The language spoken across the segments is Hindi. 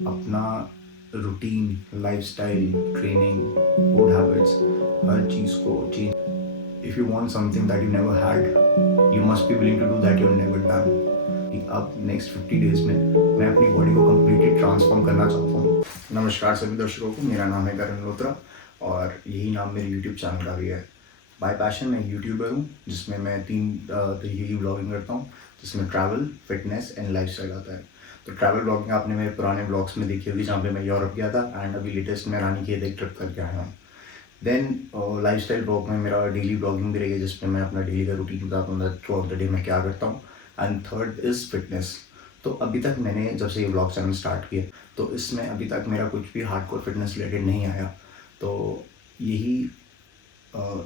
अपना routine, lifestyle, training, food habits, हर चीज़ को change. If you want something that you never had, you must be willing to do that you never done. अब नेक्स्ट 50 डेज में मैं अपनी बॉडी को कम्प्लीटली ट्रांसफॉर्म करना चाहता हूँ। नमस्कार सभी दर्शकों को, मेरा नाम है करण लोत्रा और यही नाम मेरे यूट्यूब चैनल का भी है। बाय पैशन मैं यूट्यूबर हूँ, जिसमें मैं 3 तरीके की ब्लॉगिंग करता हूँ, जिसमें ट्रैवल, फिटनेस एंड लाइफस्टाइल आता है। तो ट्रैवल ब्लॉगिंग आपने मेरे पुराने ब्लॉग्स में देखी होगी, जहाँ पे मैं यूरोप गया था एंड अभी लेटेस्ट में रानीखेत एक ट्रिप करके आया हूँ। देन लाइफस्टाइल ब्लॉग में मेरा डेली ब्लॉगिंग भी रही है, जिसमें मैं अपना डेली का रूटीन बताता हूँ थ्रू आउट द डे मैं क्या करता हूँ। And third is fitness. तो अभी तक मैंने जब से ये ब्लॉग चैनल स्टार्ट किया, तो इसमें अभी तक मेरा कुछ भी हार्डकोर फिटनेस रिलेटेड नहीं आया। तो यही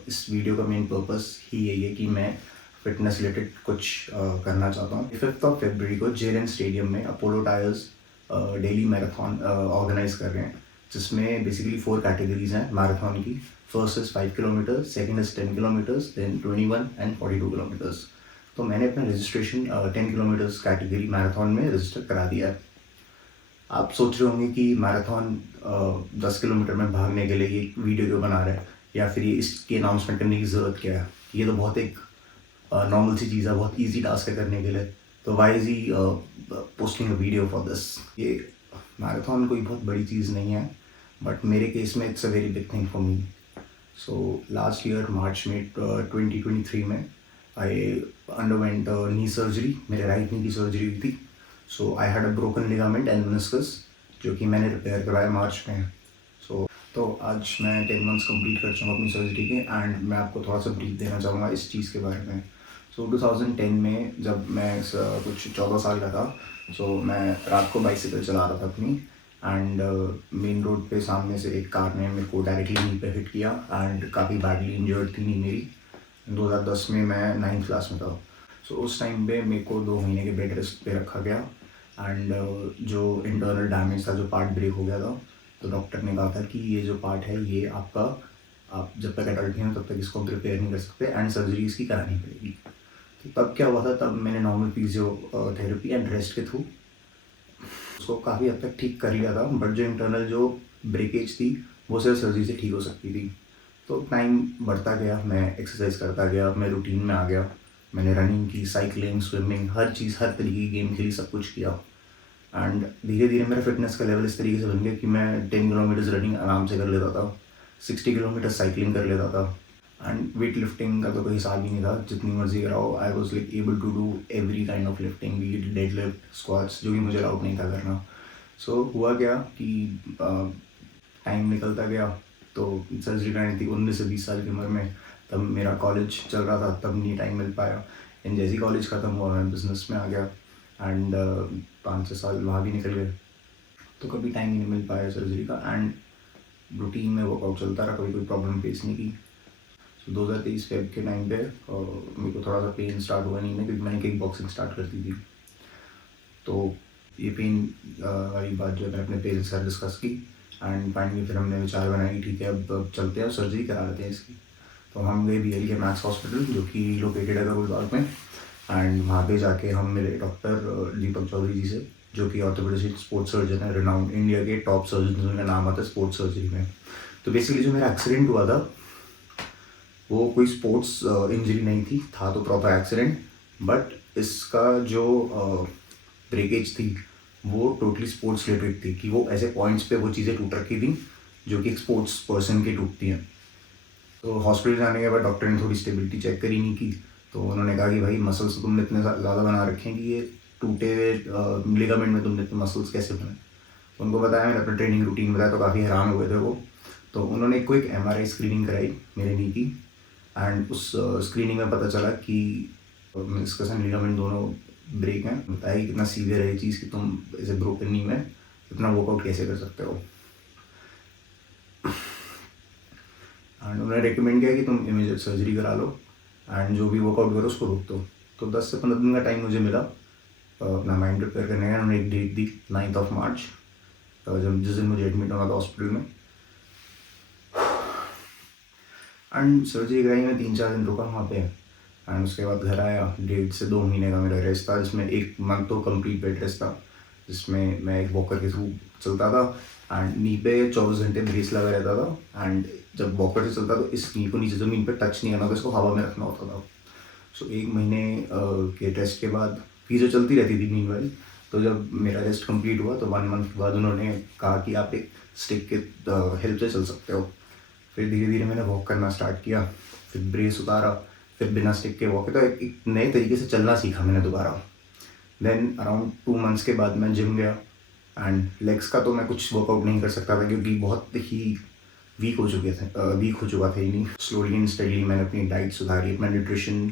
इस वीडियो का मेन पर्पस ही यही है कि मैं फिटनेस रिलेटेड कुछ करना चाहता हूँ। 5 फरवरी को जेएलएन स्टेडियम में Apollo Tyres Delhi marathon organise कर रहे हैं, जिसमें बेसिकली 4 कैटेगरीज हैं मैराथन की। First is 5 kilometre, second is 10 kilometres, then 21 and 42 kilometres. तो मैंने अपना रजिस्ट्रेशन 10 किलोमीटर्स कैटेगरी मैराथन में रजिस्टर करा दिया है। आप सोच रहे होंगे कि मैराथन 10 किलोमीटर में भागने के लिए ये वीडियो क्यों बना रहे हैं, या फिर ये इसकी अनाउंसमेंट करने की ज़रूरत क्या है। ये तो बहुत एक नॉर्मल सी चीज़ है, बहुत इजी टास्क है करने के लिए। तो why is he posting a video for this. ये मैराथन कोई बहुत बड़ी चीज़ नहीं है, बट मेरे केस में it's a very big thing for me. So last year March में 2023 में आई अंडरवेंट नी सर्जरी। मेरे राइट नी की सर्जरी हुई थी। So I had a broken ligament and meniscus, जो कि मैंने रिपेयर करवाया मार्च में। तो आज मैं 10 मंथ्स कंप्लीट कर चुका अपनी सर्जरी के, एंड मैं आपको थोड़ा सा ब्रीफ देना चाहूँगा इस चीज़ के बारे में। 2010 में जब मैं कुछ 14 साल का था, मैं रात को बाइसिकल चला रहा था अपनी, एंड मेन रोड पे सामने से एक कार ने मेरे को डायरेक्टली नी पे हिट किया एंड काफ़ी बैडली इंजर्ड थी नी मेरी। 2010 में मैं 9th क्लास में था। उस टाइम पे मेरे को 2 महीने के बेड रेस्ट पे रखा गया, एंड जो इंटरनल डैमेज था, जो पार्ट ब्रेक हो गया था, तो डॉक्टर ने कहा था कि ये जो पार्ट है ये आपका, आप जब तक एडल्ट नहीं हो तब तक इसको हम रिपेयर नहीं कर सकते एंड सर्जरी इसकी करानी पड़ेगी। तो तब क्या हुआ था, तब मैंने नॉर्मल फिजियोथेरेपी एंड रेस्ट के थ्रू उसको काफ़ी हद तक ठीक कर लिया था, बट जो इंटरनल जो ब्रेकेज थी वो सिर्फ सर्जरी से ठीक हो सकती थी। तो टाइम बढ़ता गया, मैं एक्सरसाइज करता गया, मैं रूटीन में आ गया। मैंने रनिंग की, साइकिलिंग, स्विमिंग, हर चीज़, हर तरीके की गेम खेली, सब कुछ किया। एंड धीरे धीरे मेरा फिटनेस का लेवल इस तरीके से बन गया कि मैं 10 किलोमीटर्स रनिंग आराम से कर लेता था, 60 किलोमीटर साइकिलिंग कर लेता था, एंड वेट लिफ्टिंग का तो कोई हिसाब ही नहीं था, जितनी मर्जी कराओ। I was like able to do every kind of lifting, be it dead lift, squats, जो भी मुझे अलाउड नहीं था करना। हुआ क्या कि टाइम निकलता गया, तो सर्जरी करानी थी 19 से 20 साल की उम्र में। तब मेरा कॉलेज चल रहा था, तब नहीं टाइम मिल पाया। एंड जैसे ही कॉलेज ख़त्म हुआ, मैं बिज़नेस में आ गया, एंड 5-6 साल वहाँ भी निकल गए, तो कभी टाइम ही नहीं मिल पाया सर्जरी का। एंड रूटीन में वर्कआउट चलता रहा, कभी कोई प्रॉब्लम फेस नहीं की। 2023 फेब के टाइम पे मेरे को थोड़ा सा पेन स्टार्ट हुआ नहीं में, क्योंकि मैंने किक बॉक्सिंग स्टार्ट कर दी थी। तो ये पेन वाली बात जो है मैंने अपने पेरेंट्स के साथ डिस्कस की, एंड फाइनली फिर हमने विचार बनाया कि ठीक है, अब चलते हैं और सर्जरी करा लेते हैं इसकी। तो हम गए BL के मैक्स हॉस्पिटल, जो कि लोकेटेड है करोलबाग में, एंड वहाँ पे जाके हम मिले डॉक्टर दीपक चौधरी जी से, जो कि ऑर्थोपेडिक स्पोर्ट्स सर्जन है, रिनाउंड इंडिया के टॉप सर्जन जिनका नाम आता है स्पोर्ट्स सर्जरी में। तो बेसिकली जो मेरा एक्सीडेंट हुआ था, वो कोई स्पोर्ट्स इंजरी नहीं थी, था तो प्रॉपर एक्सीडेंट, बट इसका जो ब्रेकेज थी वो टोटली स्पोर्ट्स रिलेटेड थी, कि वो ऐसे पॉइंट्स पे वो चीज़ें टूट रखी थी जो कि एक स्पोर्ट्स पर्सन की टूटती हैं। तो हॉस्पिटल जाने के बाद डॉक्टर ने थोड़ी स्टेबिलिटी चेक करी नहीं की, तो उन्होंने कहा कि भाई मसल्स तो तुमने इतने ज़्यादा बना रखे हैं कि ये टूटे हुए लिगामेंट में तुमने इतने मसल्स कैसे बने। तो उनको बताया, मैंने अपना ट्रेनिंग रूटीन बताया, तो काफ़ी हैरान हुए थे वो। तो उन्होंने एक क्विक MRI स्क्रीनिंग कराई मेरे नी की, एंड उस स्क्रीनिंग में पता चला कि मेनिस्कस एंड लिगामेंट दोनों ब्रेक हैं। बताया कि कितना सीवियर है ये चीज़ कि तुम ऐसे ब्रोकन नी में इतना वर्कआउट कैसे कर सकते हो। एंड उन्होंने रिकमेंड किया कि तुम इमीडिएट सर्जरी करा लो, एंड जो भी वर्कआउट करो उसको रोक दो। तो 10 से 15 दिन का टाइम मुझे मिला अपना माइंड प्रिपेयर करने का। उन्होंने एक डेट दी 9th मार्च, जब जिस दिन मुझे एडमिट होना था हॉस्पिटल में। एंड सर्जरी कराई, मैं 3-4 दिन रुका वहाँ पे, एंड उसके बाद घर आया। 1.5 से 2 महीने का मेरा रेस्ट था, जिसमें 1 मंथ तो कंप्लीट बेड रेस्ट था, जिसमें मैं एक वॉकर के थ्रू चलता था एंड नी पे 24 घंटे ब्रेस लगा रहता था एंड जब वॉकर से चलता तो इस नी को नीचे ज़मीन पे टच नहीं करना था, इसको हवा में रखना होता था। सो 1 महीने के टेस्ट के बाद फीजो चलती रहती थी मीनवाइल। तो जब मेरा टेस्ट कंप्लीट हुआ तो 1 मंथ के बाद उन्होंने कहा कि आप एक स्टिक के हेल्प से चल सकते हो। फिर धीरे धीरे मैंने वॉक करना स्टार्ट किया, फिर ब्रेस उतारा, फिर बिना स्टिक के वॉक, तो एक नए तरीके से चलना सीखा मैंने दोबारा। देन अराउंड 2 मंथ्स के बाद मैं जिम गया एंड लेग्स का तो मैं कुछ वर्कआउट नहीं कर सकता था क्योंकि बहुत ही वीक हो चुका था ही नहीं। स्लोली एंड स्टडीली मैंने अपनी डाइट सुधारी, अपना nutrition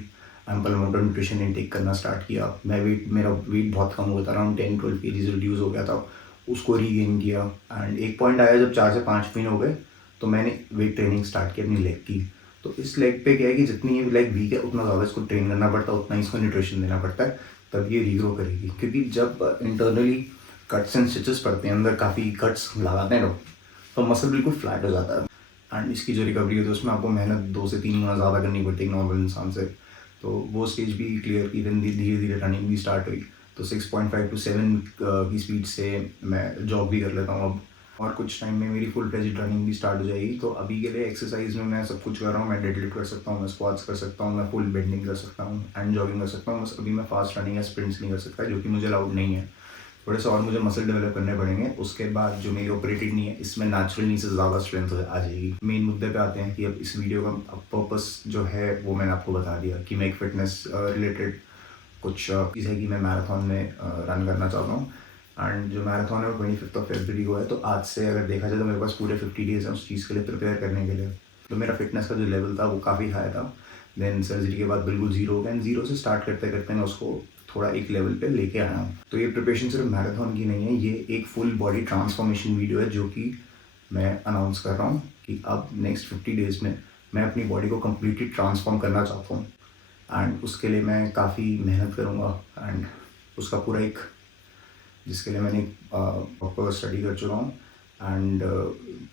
ample amount of nutrition intake करना स्टार्ट किया। मेरा वेट बहुत कम हो गया था, अराउंड 10-12 kg रिड्यूस हो गया था, उसको रीगेन किया। एंड एक पॉइंट आया जब 4 से 5 महीने हो गए तो मैंने वेट ट्रेनिंग स्टार्ट की अपनी लेग की। तो इस लेग पे क्या है कि जितनी ये लेग वीक है उतना ज़्यादा इसको ट्रेन करना पड़ता है, उतना ही इसको न्यूट्रिशन देना पड़ता है, तब ये रीग्रो करेगी। क्योंकि जब इंटरनली कट्स एंड स्टिचेस पड़ते हैं, अंदर काफ़ी कट्स लगाते हैं लोग, तो मसल बिल्कुल फ्लैट हो जाता है एंड इसकी जो रिकवरी होती है उसमें आपको मेहनत 2 से 3 गुना ज़्यादा करनी पड़ती है नॉर्मल इंसान से। तो वो स्टेज भी क्लियर की, फिर धीरे धीरे रनिंग भी स्टार्ट हुई। तो 6.5 to 7 की स्पीड से मैं जॉग भी कर लेता हूँ अब, और कुछ टाइम में मेरी फुल फ्लेजेड रनिंग भी स्टार्ट हो जाएगी। तो अभी के लिए एक्सरसाइज में मैं सब कुछ कर रहा हूँ। मैं डेडलिफ्ट कर सकता हूँ, मैं स्क्वाट्स कर सकता हूँ, मैं फुल बेंडिंग कर सकता हूँ एंड जॉगिंग कर सकता हूँ। बस अभी मैं फास्ट रनिंग या स्प्रिंट्स नहीं कर सकता, जो कि मुझे अलाउड नहीं है। थोड़े से और मुझे मसल डेवलप करने पड़ेंगे, उसके बाद जो मेरी ऑपरेटेड नहीं है इसमें नेचुरल नी से ज़्यादा स्ट्रेंथ आ जाएगी। मेन मुद्दे पे आते हैं कि अब इस वीडियो का पर्पस जो है वो मैंने आपको बता दिया कि मैं एक फिटनेस रिलेटेड कुछ चीज़ है कि मैं मैराथन में रन करना चाहता हूँ एंड जो मैराथन है वो 25 फरवरी को है। तो आज से अगर देखा जाए तो मेरे पास पूरे 50 डेज़ हैं उस चीज़ के लिए प्रिपेयर करने के लिए। तो मेरा फिटनेस का जो लेवल था वो काफ़ी हाई था, देन सर्जरी के बाद बिल्कुल ज़ीरो हो गया एंड ज़ीरो से स्टार्ट करते करते मैं उसको थोड़ा एक लेवल पे लेके आया हूँ। तो ये प्रिपरेशन सिर्फ मैराथन की नहीं है, ये एक फुल बॉडी ट्रांसफॉर्मेशन वीडियो है जो कि मैं अनाउंस कर रहा हूँ कि अब नेक्स्ट 50 डेज़ में मैं अपनी बॉडी को कम्प्लीटली ट्रांसफॉर्म करना चाहता हूँ एंड उसके लिए मैं काफ़ी मेहनत करूँगा एंड उसका पूरा एक, जिसके लिए मैंने प्रॉपर स्टडी कर चुका हूँ एंड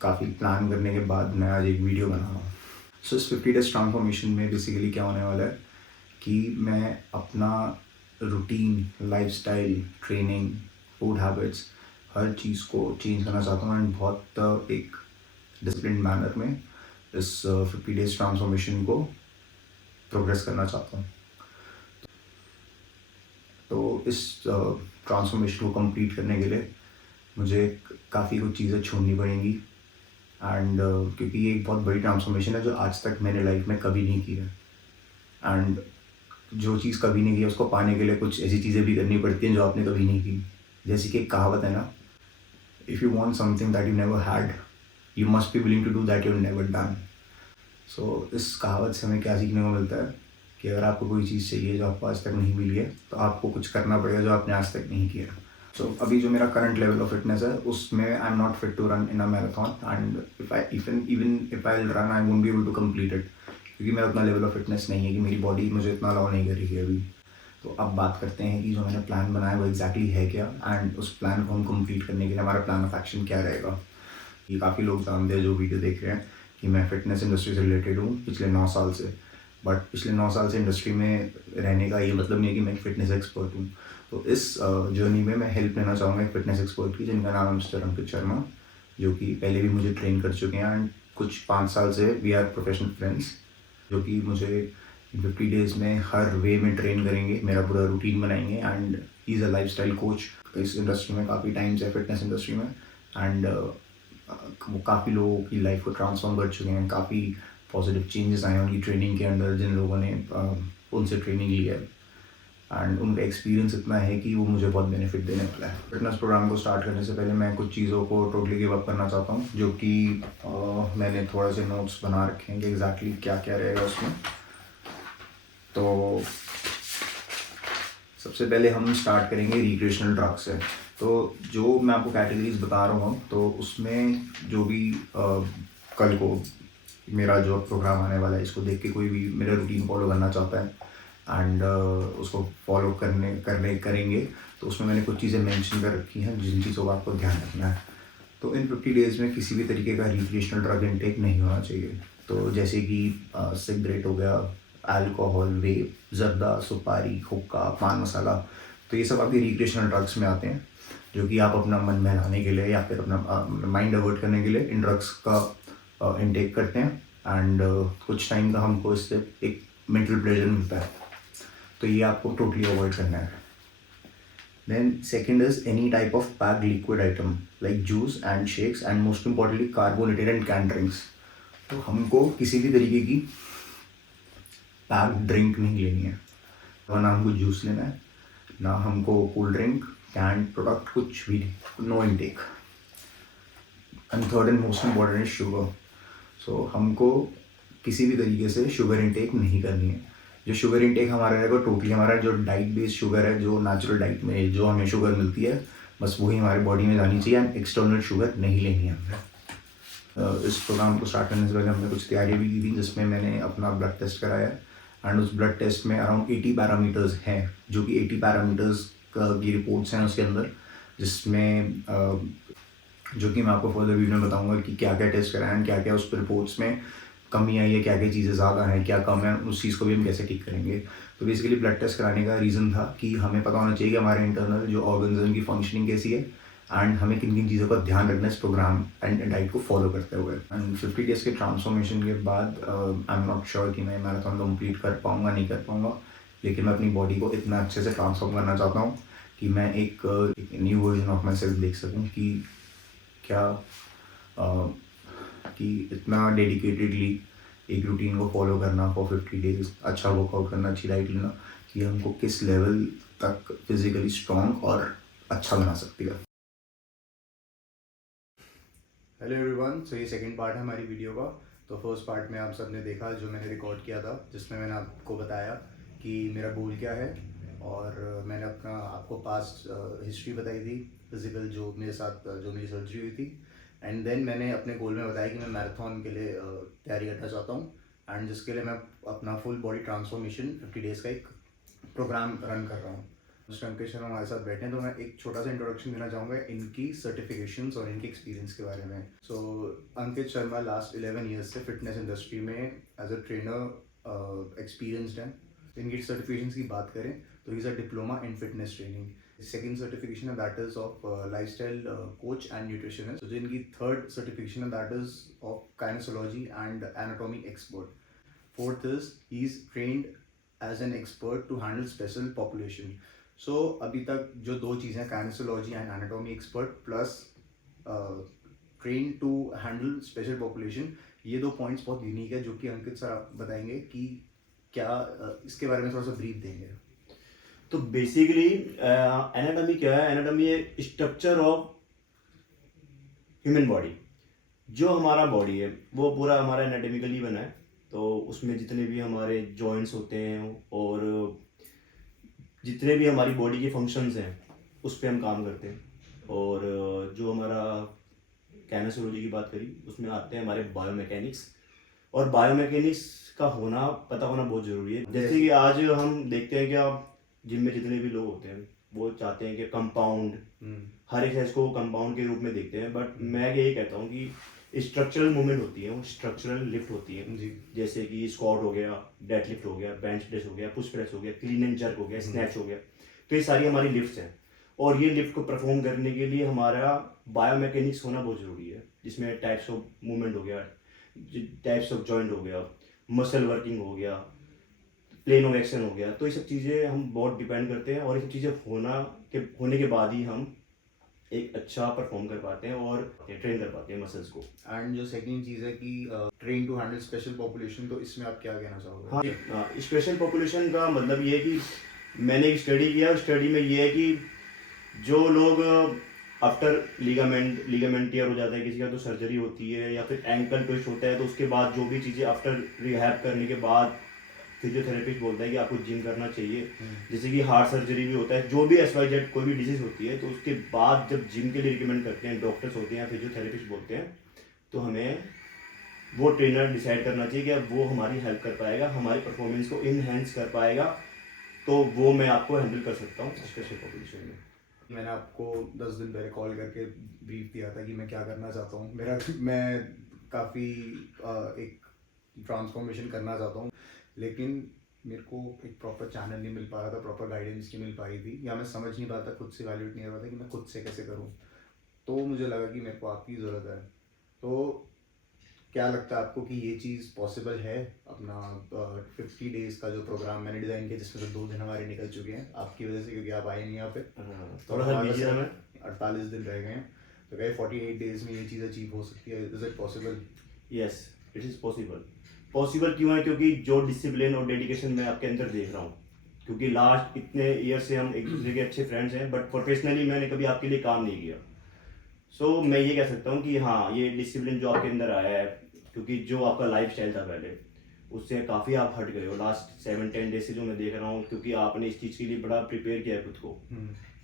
काफ़ी प्लान करने के बाद मैं आज एक वीडियो बना रहा हूँ। सो इस 50 डेज ट्रांसफॉर्मेशन में बेसिकली क्या होने वाला है कि मैं अपना routine, lifestyle, training, food habits, हर चीज़ को चेंज करना चाहता हूँ एंड बहुत एक डिसिप्लिन मैनर में इस 50 डेज ट्रांसफॉर्मेशन को प्रोग्रेस करना चाहता हूँ। तो इस ट्रांसफॉर्मेशन को कंप्लीट करने के लिए मुझे काफ़ी कुछ चीज़ें छोड़नी पड़ेंगी एंड क्योंकि ये एक बहुत बड़ी ट्रांसफॉर्मेशन है जो आज तक मैंने लाइफ में कभी नहीं की है एंड जो चीज़ कभी नहीं की है उसको पाने के लिए कुछ ऐसी चीज़ें भी करनी पड़ती हैं जो आपने कभी नहीं की। जैसे कि एक कहावत है ना, if you want something that you never had you must be willing to do that you never done. So इस कहावत से हमें क्या सीखने को मिलता है कि अगर आपको कोई चीज़ चाहिए जो आपको आज तक नहीं मिली है तो आपको कुछ करना पड़ेगा जो आपने आज तक नहीं किया। सो अभी जो मेरा करंट लेवल ऑफ फिटनेस है उसमें I am not fit to run in a marathon and if I run I won't be able to complete it, क्योंकि मेरा उतना लेवल ऑफ फिटनेस नहीं है कि मेरी बॉडी मुझे इतना अलाउ नहीं करेगी अभी। तो अब बात करते हैं कि जो मैंने प्लान बनाया है वो एग्जैक्टली है क्या एंड उस प्लान को हम कंप्लीट करने के लिए हमारा प्लान ऑफ एक्शन क्या रहेगा। ये काफ़ी लोग जानते हैं जो वीडियो देख रहे हैं कि मैं फ़िटनेस इंडस्ट्री से रिलेटेड हूँ पिछले 9 साल से, बट पिछले 9 साल से इंडस्ट्री में रहने का ये मतलब नहीं है कि मैं एक फ़िटनेस एक्सपर्ट हूँ। तो इस जर्नी में मैं हेल्प लेना चाहूँगा एक फ़िटनेस एक्सपर्ट की जिनका नाम है मिस्टर अंकित शर्मा, जो कि पहले भी मुझे ट्रेन कर चुके हैं एंड कुछ 5 साल से वी आर प्रोफेशनल फ्रेंड्स, जो कि मुझे 50 डेज़ में हर वे में ट्रेन करेंगे, मेरा पूरा रूटीन बनाएंगे and he is a lifestyle coach. इस इंडस्ट्री में काफ़ी टाइम से, फिटनेस इंडस्ट्री में, एंड वो काफ़ी लोगों की लाइफ को ट्रांसफॉर्म कर चुके हैं। काफ़ी पॉजिटिव चेंजेस आए हैं उनकी ट्रेनिंग के अंदर जिन लोगों ने उनसे ट्रेनिंग ली है एंड उनका एक्सपीरियंस इतना है कि वो मुझे बहुत बेनिफिट देने वाला है। फिटनेस प्रोग्राम को स्टार्ट करने से पहले मैं कुछ चीज़ों को टोटली गिव अप करना चाहता हूँ, जो कि मैंने थोड़े से नोट्स बना रखे हैं कि एग्जैक्टली क्या क्या रहेगा उसमें। तो सबसे पहले हम स्टार्ट करेंगे रिक्रिएशनल ड्रग से। तो जो मैं आपको कैटेगरीज बता रहा हूँ तो उसमें जो भी कल को मेरा जो प्रोग्राम आने वाला है इसको देख के कोई भी मेरा रूटीन फॉलो करना चाहता है एंड उसको फॉलो करेंगे, तो उसमें मैंने कुछ चीज़ें मेंशन कर रखी हैं जिन चीज़ों का आपको ध्यान रखना है। तो इन 50 डेज़ में किसी भी तरीके का रिक्रिएशनल ड्रग इनटेक नहीं होना चाहिए। तो जैसे कि सिगरेट हो गया, अल्कोहल, वेप, जर्दा, सुपारी, हुक्का, पान मसाला, तो ये सब आपके रिक्रिएशनल ड्रग्स में आते हैं। जो कि आप अपना मन बहलाने के लिए या फिर अपना माइंड डाइवर्ट करने के लिए इन ड्रग्स का इनटेक करते हैं। एंड कुछ टाइम का हमको इससे एक मेंटल प्लेजर मिलता है, तो ये आपको टोटली अवॉइड करना है। Then second is any type of packed liquid item like juice and shakes and most importantly carbonated and can drinks. तो हमको किसी भी तरीके की पैक्ड ड्रिंक नहीं लेनी है, ना हमको जूस लेना है, ना हमको कोल्ड ड्रिंक, कैन प्रोडक्ट, कुछ भी नहीं, no intake. And third and most important is sugar. So हमको किसी भी तरीके से शुगर इनटेक नहीं करनी है। जो शुगर इनटेक हमारा रहेगा टोटली हमारा जो डाइट बेस्ड शुगर है, जो नेचुरल डाइट में जो हमें शुगर मिलती है, बस वही हमारी बॉडी में जानी चाहिए। एंड एक्सटर्नल शुगर नहीं लेनी है हमें। इस प्रोग्राम को स्टार्ट करने से पहले हमने कुछ तैयारी भी की थी, जिसमें मैंने अपना ब्लड टेस्ट कराया। एंड उस ब्लड टेस्ट में अराउंड 80 पैरामीटर्स हैं, जो कि 80 पैरामीटर्स की रिपोर्ट्स हैं उसके अंदर, जिसमें जो कि मैं आपको फर्दर वीडियो में बताऊंगा कि क्या क्या टेस्ट कराएं, क्या क्या उस रिपोर्ट्स में कमी आई है, क्या क्या चीज़ें ज़्यादा हैं, क्या कम है, उस चीज़ को भी हम कैसे ठीक करेंगे। तो बेसिकली ब्लड टेस्ट कराने का रीज़न था कि हमें पता होना चाहिए कि हमारे इंटरनल जो ऑर्गन्स हैं उनकी फंक्शनिंग कैसी है, एंड हमें किन किन चीज़ों का ध्यान रखना है इस प्रोग्राम एंड डाइट को फॉलो करते हुए। एंड 50 डेज़ के ट्रांसफॉर्मेशन के बाद आई एम नॉट श्योर कि मैं मैराथन कंप्लीट कर पाऊँगा नहीं कर पाऊँगा, लेकिन मैं अपनी बॉडी को इतना अच्छे से ट्रांसफॉर्म करना चाहता हूँ कि मैं एक new version of my self देख सकूँ कि क्या कि इतना डेडिकेटेडली एक रूटीन को फॉलो करना फॉर 50 डेज, अच्छा वर्कआउट करना, अच्छी डाइट लेना, कि हमको किस लेवल तक फिजिकली स्ट्रॉन्ग और अच्छा बना सकती है। हेलो एवरीवन, सो ये सेकंड पार्ट है हमारी वीडियो का। तो फर्स्ट पार्ट में आप सब ने देखा जो मैंने रिकॉर्ड किया था, जिसमें मैंने आपको बताया कि मेरा गोल क्या है, और मैंने अपना आपको पास्ट हिस्ट्री बताई थी, फिजिकल जो मेरे साथ जो मेरी सर्जरी हुई थी। एंड देन मैंने अपने गोल में बताया कि मैं मैराथन के लिए तैयारी करना चाहता हूँ, एंड जिसके लिए मैं अपना फुल बॉडी ट्रांसफॉर्मेशन 50 डेज़ का एक प्रोग्राम रन कर रहा हूँ। मिस्टर अंकित शर्मा हमारे साथ बैठे हैं, तो मैं एक छोटा सा इंट्रोडक्शन देना चाहूँगा इनकी सर्टिफिकेशंस और इनके एक्सपीरियंस के बारे में। So Ankit Sharma last 11 years से फिटनेस इंडस्ट्री में एज अ ट्रेनर एक्सपीरियंसड है। इनकी सर्टिफिकेशंस की बात करें तो is a diploma in fitness training. Second certification है that is of lifestyle coach and nutritionist. जो इनकी थर्ड सर्टिफिकेशन है that is of kinesiology and anatomy expert. Fourth is he's trained as an expert to handle special population. So अभी तक जो दो चीज़ें kinesiology and anatomy expert plus train to handle special population, ये दो पॉइंट्स बहुत यूनिक है, जो कि अंकित सर आप बताएंगे कि क्या इसके बारे में थोड़ा सा ब्रीफ देंगे। तो बेसिकली एनाटॉमी क्या है? एनाटॉमी एक स्ट्रक्चर ऑफ ह्यूमन बॉडी। जो हमारा बॉडी है वो पूरा हमारा एनाटॉमिकली बना है, तो उसमें जितने भी हमारे जॉइंट्स होते हैं और जितने भी हमारी बॉडी के फंक्शंस हैं उस पर हम काम करते हैं। और जो हमारा काइनेसोलॉजी की बात करी उसमें आते हैं हमारे बायोमैकेनिक्स, और बायोमैकेनिक्स का होना पता होना बहुत ज़रूरी है। जैसे कि आज हम देखते हैं कि आप जिम में जितने भी लोग होते हैं वो चाहते हैं कि कंपाउंड, हर एक्सरसाइज को कंपाउंड के रूप में देखते हैं, बट मैं यही कहता हूँ कि स्ट्रक्चरल मूवमेंट होती है, वो स्ट्रक्चरल लिफ्ट होती है जी। जैसे कि स्क्वाट हो गया, डेड लिफ्ट हो गया, बेंच प्रेस हो गया, पुश प्रेस हो गया, क्लीन एंड जर्क हो गया, स्नैच हो गया, तो ये सारी हमारी लिफ्ट्स हैं। और ये लिफ्ट को परफॉर्म करने के लिए हमारा बायोमैकेनिक्स होना बहुत ज़रूरी है, जिसमें टाइप्स ऑफ मूवमेंट हो गया, टाइप्स ऑफ जॉइंट हो गया, मसल वर्किंग हो गया, प्लेन ऑफ एक्शन हो गया। तो ये सब चीज़ें हम बहुत डिपेंड करते हैं, और ये सब चीज़ें होने के बाद ही हम एक अच्छा परफॉर्म कर पाते हैं और ट्रेन कर पाते हैं मसल्स को। एंड जो सेकंड चीज़ है कि train to handle special population, तो इसमें आप क्या कहना चाहोगे? हाँ, स्पेशल पॉपुलेशन का मतलब ये है कि मैंने एक स्टडी किया, स्टडी में ये है कि जो लोग आफ्टर लिगामेंट टीयर हो जाता है किसी का, तो सर्जरी होती है, या फिर एंकल ट्विस्ट होता है, तो उसके बाद जो भी चीज़ें आफ्टर रिहैब करने के बाद फिजियोथेरेपिस्ट बोलता है कि आपको जिम करना चाहिए। जैसे कि हार्ट सर्जरी भी होता है, जो भी XYZ कोई भी डिजीज होती है, तो उसके बाद जब जिम के लिए रिकमेंड करते हैं डॉक्टर्स होते हैं या फिजियोथेरेपिस्ट बोलते हैं, तो हमें वो ट्रेनर डिसाइड करना चाहिए कि वो हमारी हेल्प कर पाएगा, हमारी परफॉर्मेंस को इनहेंस कर पाएगा, तो वो मैं आपको हैंडल कर सकता हूँ स्पेशल पॉपुलेशन में। मैंने आपको 10 दिन पहले कॉल करके ब्रीफ दिया था कि मैं क्या करना चाहता हूँ। मैं काफ़ी एक ट्रांसफॉर्मेशन करना चाहता हूँ, लेकिन मेरे को एक प्रॉपर चैनल नहीं मिल पा रहा था, प्रॉपर गाइडेंस नहीं मिल पा रही थी, या मैं समझ नहीं पाता, खुद से वैल्यूएट नहीं कर रहा था कि मैं खुद से कैसे करूँ। तो मुझे लगा कि मेरे को आपकी ज़रूरत है। तो क्या लगता है आपको कि ये चीज़ पॉसिबल है? अपना 50 डेज़ का जो प्रोग्राम मैंने डिज़ाइन किया, जिसमें से 2 दिन हमारे निकल चुके हैं आपकी वजह से, क्योंकि आप आए नहीं यहाँ पे। थोड़ा सा हमारे बिजी था पास मैं। 48 दिन रह गए हैं, तो क्या 48 डेज़ में ये चीज़ अचीव हो सकती है? Is it possible? Yes, it is possible. Possible क्यों है? क्योंकि जो डिसिप्लिन और डेडिकेशन मैं आपके अंदर देख रहा हूँ, क्योंकि लास्ट इतने ईयर से हम एक दूसरे के अच्छे फ्रेंड्स हैं, बट प्रोफेशनली मैंने कभी आपके लिए काम नहीं किया। सो मैं ये कह सकता हूँ कि हाँ, ये डिसिप्लिन जो आपके अंदर आया है, क्योंकि जो आपका लाइफ स्टाइल था पहले, उससे काफ़ी आप हट गए हो लास्ट 7-10 डेज से, जो मैं देख रहा हूँ, क्योंकि आपने इस चीज़ के लिए बड़ा प्रिपेयर किया है खुद को।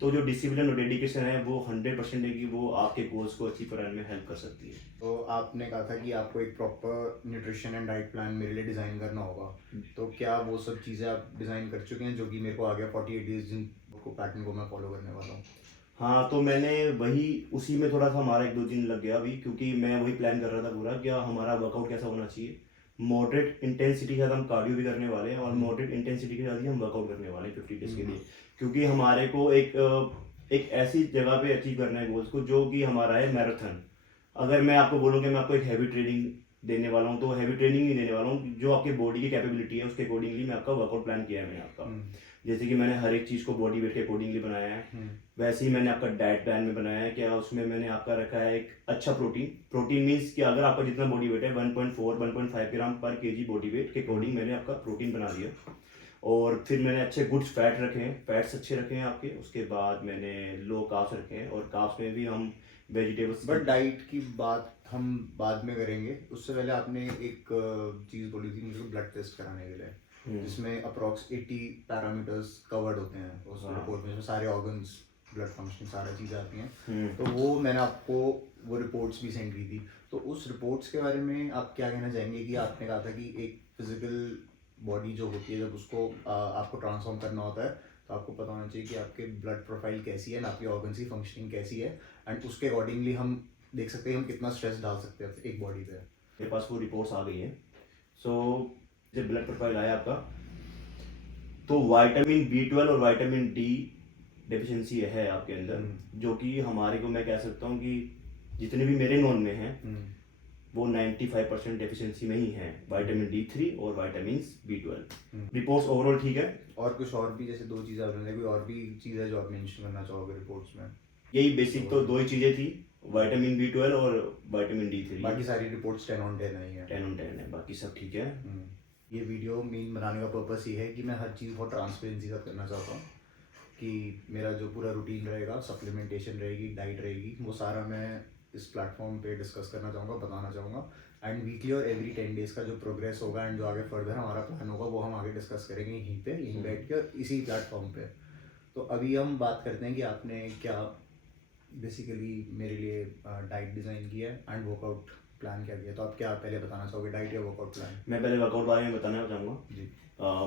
तो जो डिसिप्लिन और डेडिकेशन है वो 100% है कि वो आपके गोल्स को अचीव कराने में हेल्प कर सकती है। तो आपने कहा था कि आपको एक proper nutrition and diet plan मेरे लिए डिज़ाइन करना होगा, तो क्या वो सब चीज़ें आप डिज़ाइन कर चुके हैं जो कि मेरे को आ गया 48 डेज जिनको पैटर्न को मैं फॉलो करने वाला हूँ? हाँ, तो मैंने वही उसी में थोड़ा सा हमारा 1-2 दिन लग गया अभी, क्योंकि मैं वही प्लान कर रहा था पूरा, क्या हमारा वर्कआउट कैसा होना चाहिए। मॉडरेट इंटेंसिटी के साथ हम कार्डियो भी करने वाले हैं, और मॉडरेट इंटेंसिटी के साथ ही हम वर्कआउट करने वाले हैं 50 डेज के लिए, क्योंकि हमारे को एक ऐसी जगह पे अचीव करना है गोल्स को, जो कि हमारा है मैराथन। अगर मैं आपको बोलूँ कि मैं आपको एक हैवी ट्रेनिंग देने वाला हूँ, तो हैवी ट्रेनिंग नहीं देने वाला हूँ, जो आपके बॉडी की कैपेबिलिटी है उसके अकॉर्डिंगली मैं आपका वर्कआउट प्लान किया है मैंने आपका। जैसे कि मैंने हर एक चीज़ को बॉडी वेट के अकॉर्डिंगली बनाया है, वैसे ही मैंने आपका डाइट प्लान में बनाया है। क्या उसमें मैंने आपका रखा है एक अच्छा प्रोटीन मीन्स कि अगर आपका जितना बॉडी वेट है 1.4-1.5 ग्राम पर केजी बॉडी वेट के अकॉर्डिंग मैंने आपका प्रोटीन बना दिया। और फिर मैंने अच्छे गुड्स फैट रखे हैं, फैट्स अच्छे रखे हैं आपके। उसके बाद मैंने लो कार्ब्स रखे हैं, और कार्ब्स में भी हम वेजिटेबल्स। बट डाइट की बात हम बाद में करेंगे, उससे पहले आपने एक चीज़ बोली थी मुझे ब्लड टेस्ट कराने के लिए, जिसमें अप्रॉक्स 80 पैरामीटर्स कवर्ड होते हैं उस रिपोर्ट में, जिसमें सारे ऑर्गन्स, ब्लड फंक्शन, सारा चीज़ें आती हैं। तो वो मैंने आपको वो रिपोर्ट्स भी सेंड की थी। तो उस रिपोर्ट्स के बारे में आप क्या कहना चाहेंगे? कि आपने कहा था कि एक फिजिकल बॉडी जो होती है, जब उसको आपको ट्रांसफॉर्म करना होता है, तो आपको पता होना चाहिए कि आपके ब्लड प्रोफाइल कैसी है, आपकी ऑर्गन्स की फंक्शनिंग कैसी है, एंड उसके अकॉर्डिंगली हम देख सकते हैं हम कितना स्ट्रेस डाल सकते हैं एक बॉडी पे। मेरे पास वो रिपोर्ट्स आ गई हैं। सो जब ब्लड प्रोफाइल आया आपका, तो विटामिन B12 और विटामिन D डेफिशिएंसी है आपके अंदर, जो कि हमारे को, मैं कह सकता हूँ कि जितने भी मेरे नॉन में हैं, वो 95% डेफिशिएंसी में ही है, विटामिन D3 और विटामिन B12। रिपोर्ट्स ओवरऑल ठीक है। और कुछ और भी, जैसे 2 चीज़ें आपने, कोई और भी चीज़ है जो आप मेंशन करना चाहोगे रिपोर्ट्स में? यही बेसिक तो 2 ही चीज़ें थी, विटामिन B12 और विटामिन D3। बाकी सारी रिपोर्ट्स 10 on 10 नहीं है? 10 on 10 है, बाकी सब ठीक है। ये वीडियो मेन बनाने का पर्पस ये है कि मैं हर चीज़ बहुत ट्रांसपेरेंसी के साथ करना चाहता हूँ, कि मेरा जो पूरा रूटीन रहेगा, सप्लीमेंटेशन रहेगी, डाइट रहेगी, वो सारा मैं इस प्लेटफॉर्म पे डिस्कस करना चाहूँगा, बताना चाहूँगा। एंड वीकली और एवरी 10 डेज़ का जो प्रोग्रेस होगा एंड जो आगे फर्दर हमारा प्लान होगा, वो हम आगे डिस्कस करेंगे यहीं बैठ के, इसी प्लेटफॉर्म पे। तो अभी हम बात करते हैं कि आपने क्या बेसिकली मेरे लिए डाइट डिज़ाइन किया है एंड वर्कआउट प्लान क्या किया। तो आप क्या पहले बताना चाहोगे, डाइट या वर्कआउट प्लान? मैं पहले वर्कआउट बारे में बताना चाहूँगा जी।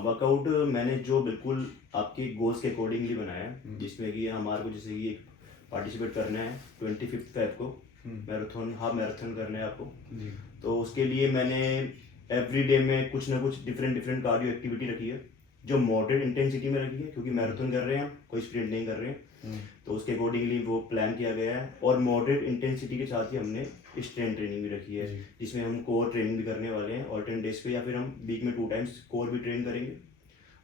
वर्कआउट मैंने जो बिल्कुल आपके गोल्स के अकॉर्डिंगली बनाया है, जिसमें कि हमारे को जैसे कि पार्टिसिपेट करना है 25 फेब को, मैराथन, हाफ मैराथन करना है आपको जी। तो उसके लिए मैंने एवरी डे में कुछ ना कुछ डिफरेंट कार्डियो एक्टिविटी रखी है, जो मॉडरेट इंटेंसिटी में रखी है, क्योंकि मैराथन कर रहे हैं हम, कोई स्प्रिंट नहीं कर रहे हैं। तो उसके अकॉर्डिंगली वो प्लान किया गया है। और मॉडरेट इंटेंसिटी के साथ ही हमने स्ट्रेंथ ट्रेनिंग भी रखी है, जिसमें हम कोर ट्रेनिंग भी करने वाले हैं ऑल्टरनेट डेज पे, या फिर हम वीक में 2 टाइम्स कोर भी ट्रेन करेंगे,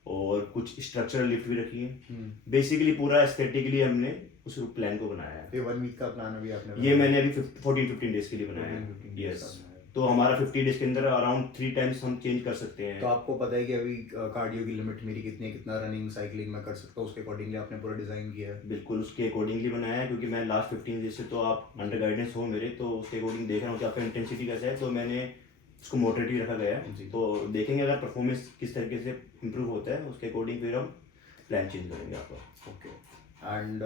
और कुछ स्ट्रक्चरल लिफ्ट भी रखी है। बेसिकली पूरा एस्थेटिकली हमने उस प्लान को बनाया है। ये 1 वीक का प्लान अभी आपने ये मैंने अभी 14-15 डेज के लिए बनाया है। 14-15 यस, तो हमारा 50 डेज के अंदर अराउंड 3 टाइम्स हम चेंज कर सकते हैं। तो आपको पता है कि अभी कार्डियो की लिमिट मेरी कितनी है, कितना रनिंग साइकिलिंग मैं कर सकता हूँ, उसके अकॉर्डिंगली आपने पूरा डिज़ाइन किया है? बिल्कुल उसके अकॉर्डिंगली बनाया है, क्योंकि मैं लास्ट 15 डेज से, तो आप अंडर गाइडेंस हो मेरे, तो उसके अकॉर्डिंग देख रहा हूँ कि आपका इंटेंसिटी कैसा है, तो मैंने उसको मॉडरेट ही रखा गया है। तो देखेंगे अगर परफॉर्मेंस किस तरीके से इम्प्रूव होता है, उसके अकॉर्डिंग फिर हम प्लान चेंज करेंगे आपका। ओके। एंड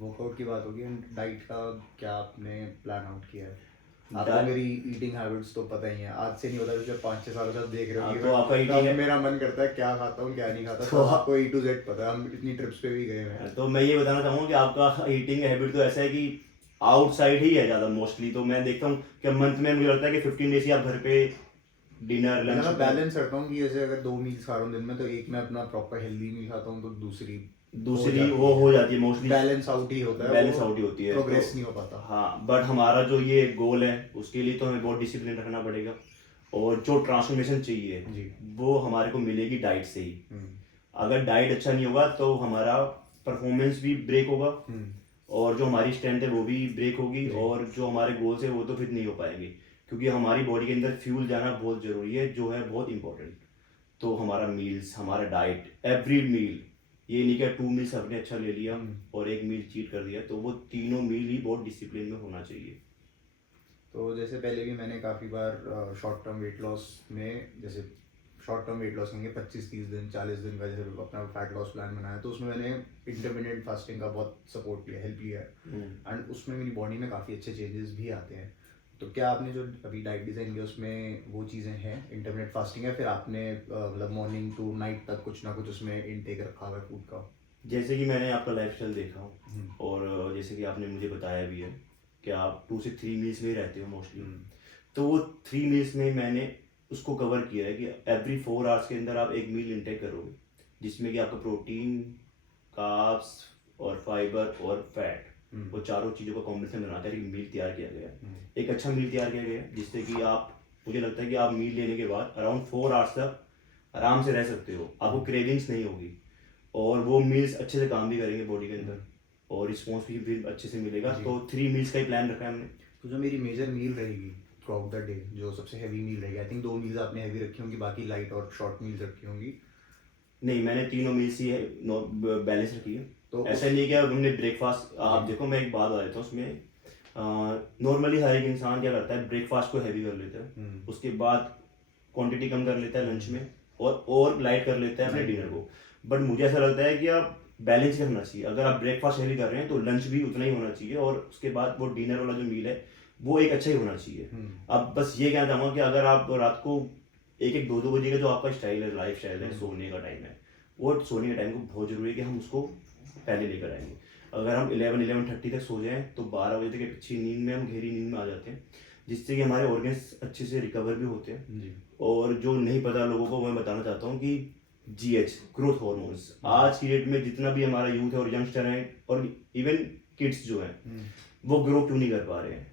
वर्कआउट की बात होगी, एंड डाइट का क्या आपने प्लान आउट किया है? आपको मेरी ईटिंग हैबिट्स तो पता ही है, आज से नहीं होता, पिछले 5-6 सालों से आप देख रहे हो कि तो आपका तब मेरा मन करता है क्या खाता हूँ क्या नहीं खाता, तो आपको A to Z पता है, हम इतनी ट्रिप्स पे भी गए हैं। तो मैं ये बताना चाहूँगा कि आपका ईटिंग हैबिट तो ऐसा है कि आउटसाइड ही है ज़्यादा मोस्टली। तो मैं देखता हूँ कि मंथ में मुझे लगता है कि 15 डेज ही आप घर पे डिनर मैं लंच बैलेंस करता हूँ कि जैसे अगर 2 मील्स खा रहा हूँ दिन में तो एक मैं अपना प्रॉपर हेल्दी मील खाता हूँ तो दूसरी वो हो जाती है मोस्टली, बैलेंस आउट ही होता है, बैलेंस वो आउट ही होती है। प्रोग्रेस तो नहीं हो पाता। हाँ, बट हमारा जो ये गोल है उसके लिए तो हमें बहुत डिसिप्लिन रखना पड़ेगा, और जो ट्रांसफॉर्मेशन चाहिए जी। वो हमारे को मिलेगी डाइट से ही। हम्म। अगर डाइट अच्छा नहीं होगा तो हमारा परफॉर्मेंस भी ब्रेक होगा, हम्म। और जो हमारी स्ट्रेंथ है वो भी ब्रेक होगी, जी। और जो हमारे गोल्स है वो तो फिर नहीं हो पाएंगे, क्योंकि हमारी बॉडी के अंदर फ्यूल जाना बहुत ज़रूरी है, जो है बहुत इंपॉर्टेंट। तो हमारा मील्स, हमारा डाइट, एवरी मील, ये नहीं कि 2 मील्स आपने अच्छा ले लिया और एक मील चीट कर दिया, तो वो तीनों मील ही बहुत डिसिप्लिन में होना चाहिए। तो जैसे पहले भी मैंने काफ़ी बार शॉर्ट टर्म वेट लॉस में, जैसे शॉर्ट टर्म वेट लॉस करेंगे 25-30 दिन 40 दिन का, जैसे अपना फैट लॉस प्लान बनाया तो उसमें मैंने इंटरमिटेंट फास्टिंग का बहुत सपोर्ट लिया, हेल्प लिया है, एंड उसमें मेरी बॉडी में काफ़ी अच्छे चेंजेस भी आते हैं। तो क्या आपने जो अभी डाइट डिज़ाइन किया उसमें वो चीज़ें हैं, इंटरमिटेंट फास्टिंग है, फिर आपने मतलब मॉर्निंग टू नाइट तक कुछ ना कुछ उसमें इनटेक रखा हुआ है फूड का? जैसे कि मैंने आपका लाइफस्टाइल देखा, और जैसे कि आपने मुझे बताया भी है कि आप 2 से 3 मील्स में ही रहते हो मोस्टली, तो वो 3 मील्स में मैंने उसको कवर किया है कि एवरी 4 आवर्स के अंदर आप एक मील इंटेक करोगे, जिसमें कि आपका प्रोटीन, कार्ब्स और फाइबर और फैट, वो चारों चीज़ों का कॉम्बिनेशन बनाकर एक मील तैयार किया गया है। एक अच्छा मील तैयार किया गया है जिससे कि आप, मुझे लगता है कि आप मील लेने के बाद अराउंड 4 आवर्स तक आराम से रह सकते हो, आपको क्रेविंग्स नहीं होगी, और वो मील्स अच्छे से काम भी करेंगे बॉडी के अंदर, और रिस्पॉन्स भी अच्छे से मिलेगा। तो 3 मील्स का ही प्लान रखा है हमने। तो जो मेरी मेजर मील रहेगी थ्रू आउट द डे, जो सबसे हैवी मील रहेगी, आई थिंक 2 मील्स आपने हैवी रखी होंगी, बाकी लाइट और शॉर्ट मील्स रखी होंगी। नहीं, मैंने तीनों मील्स ही बैलेंस रखी है। तो ऐसा नहीं कि अब हमने ब्रेकफास्ट, आप देखो मैं एक बात बता देता हूँ उसमें, नॉर्मली हर एक इंसान क्या करता है, ब्रेकफास्ट को हैवी कर लेता है, उसके बाद क्वांटिटी कम कर लेता है लंच में, और लाइट कर लेता है अपने डिनर को। बट मुझे ऐसा लगता है कि आप बैलेंस करना चाहिए, अगर आप ब्रेकफास्ट हैवी कर रहे हैं तो लंच भी उतना ही होना चाहिए, और उसके बाद वो डिनर वाला जो मील है वो एक अच्छा ही होना चाहिए। अब बस ये कहना चाहूँगा कि अगर आप रात को 1-1, 2-2 बजे का जो आपका स्टाइल है, लाइफ स्टाइल है, सोने का टाइम है, वो सोने के टाइम को बहुत ज़रूरी है कि हम उसको पहले लेकर आएंगे। अगर हम 11-11:30 तक सो जाएं तो 12 बजे तक एक अच्छी नींद में, हम गहरी नींद में आ जाते हैं, जिससे कि हमारे ऑर्गन्स अच्छे से रिकवर भी होते हैं। और जो नहीं पता लोगों को, मैं बताना चाहता हूँ कि GH, ग्रोथ हॉर्मोन्स, आज की डेट में जितना भी हमारा यूथ है और यंगस्टर हैं और इवन किड्स जो हैं, वो ग्रो क्यों नहीं कर पा रहे हैं?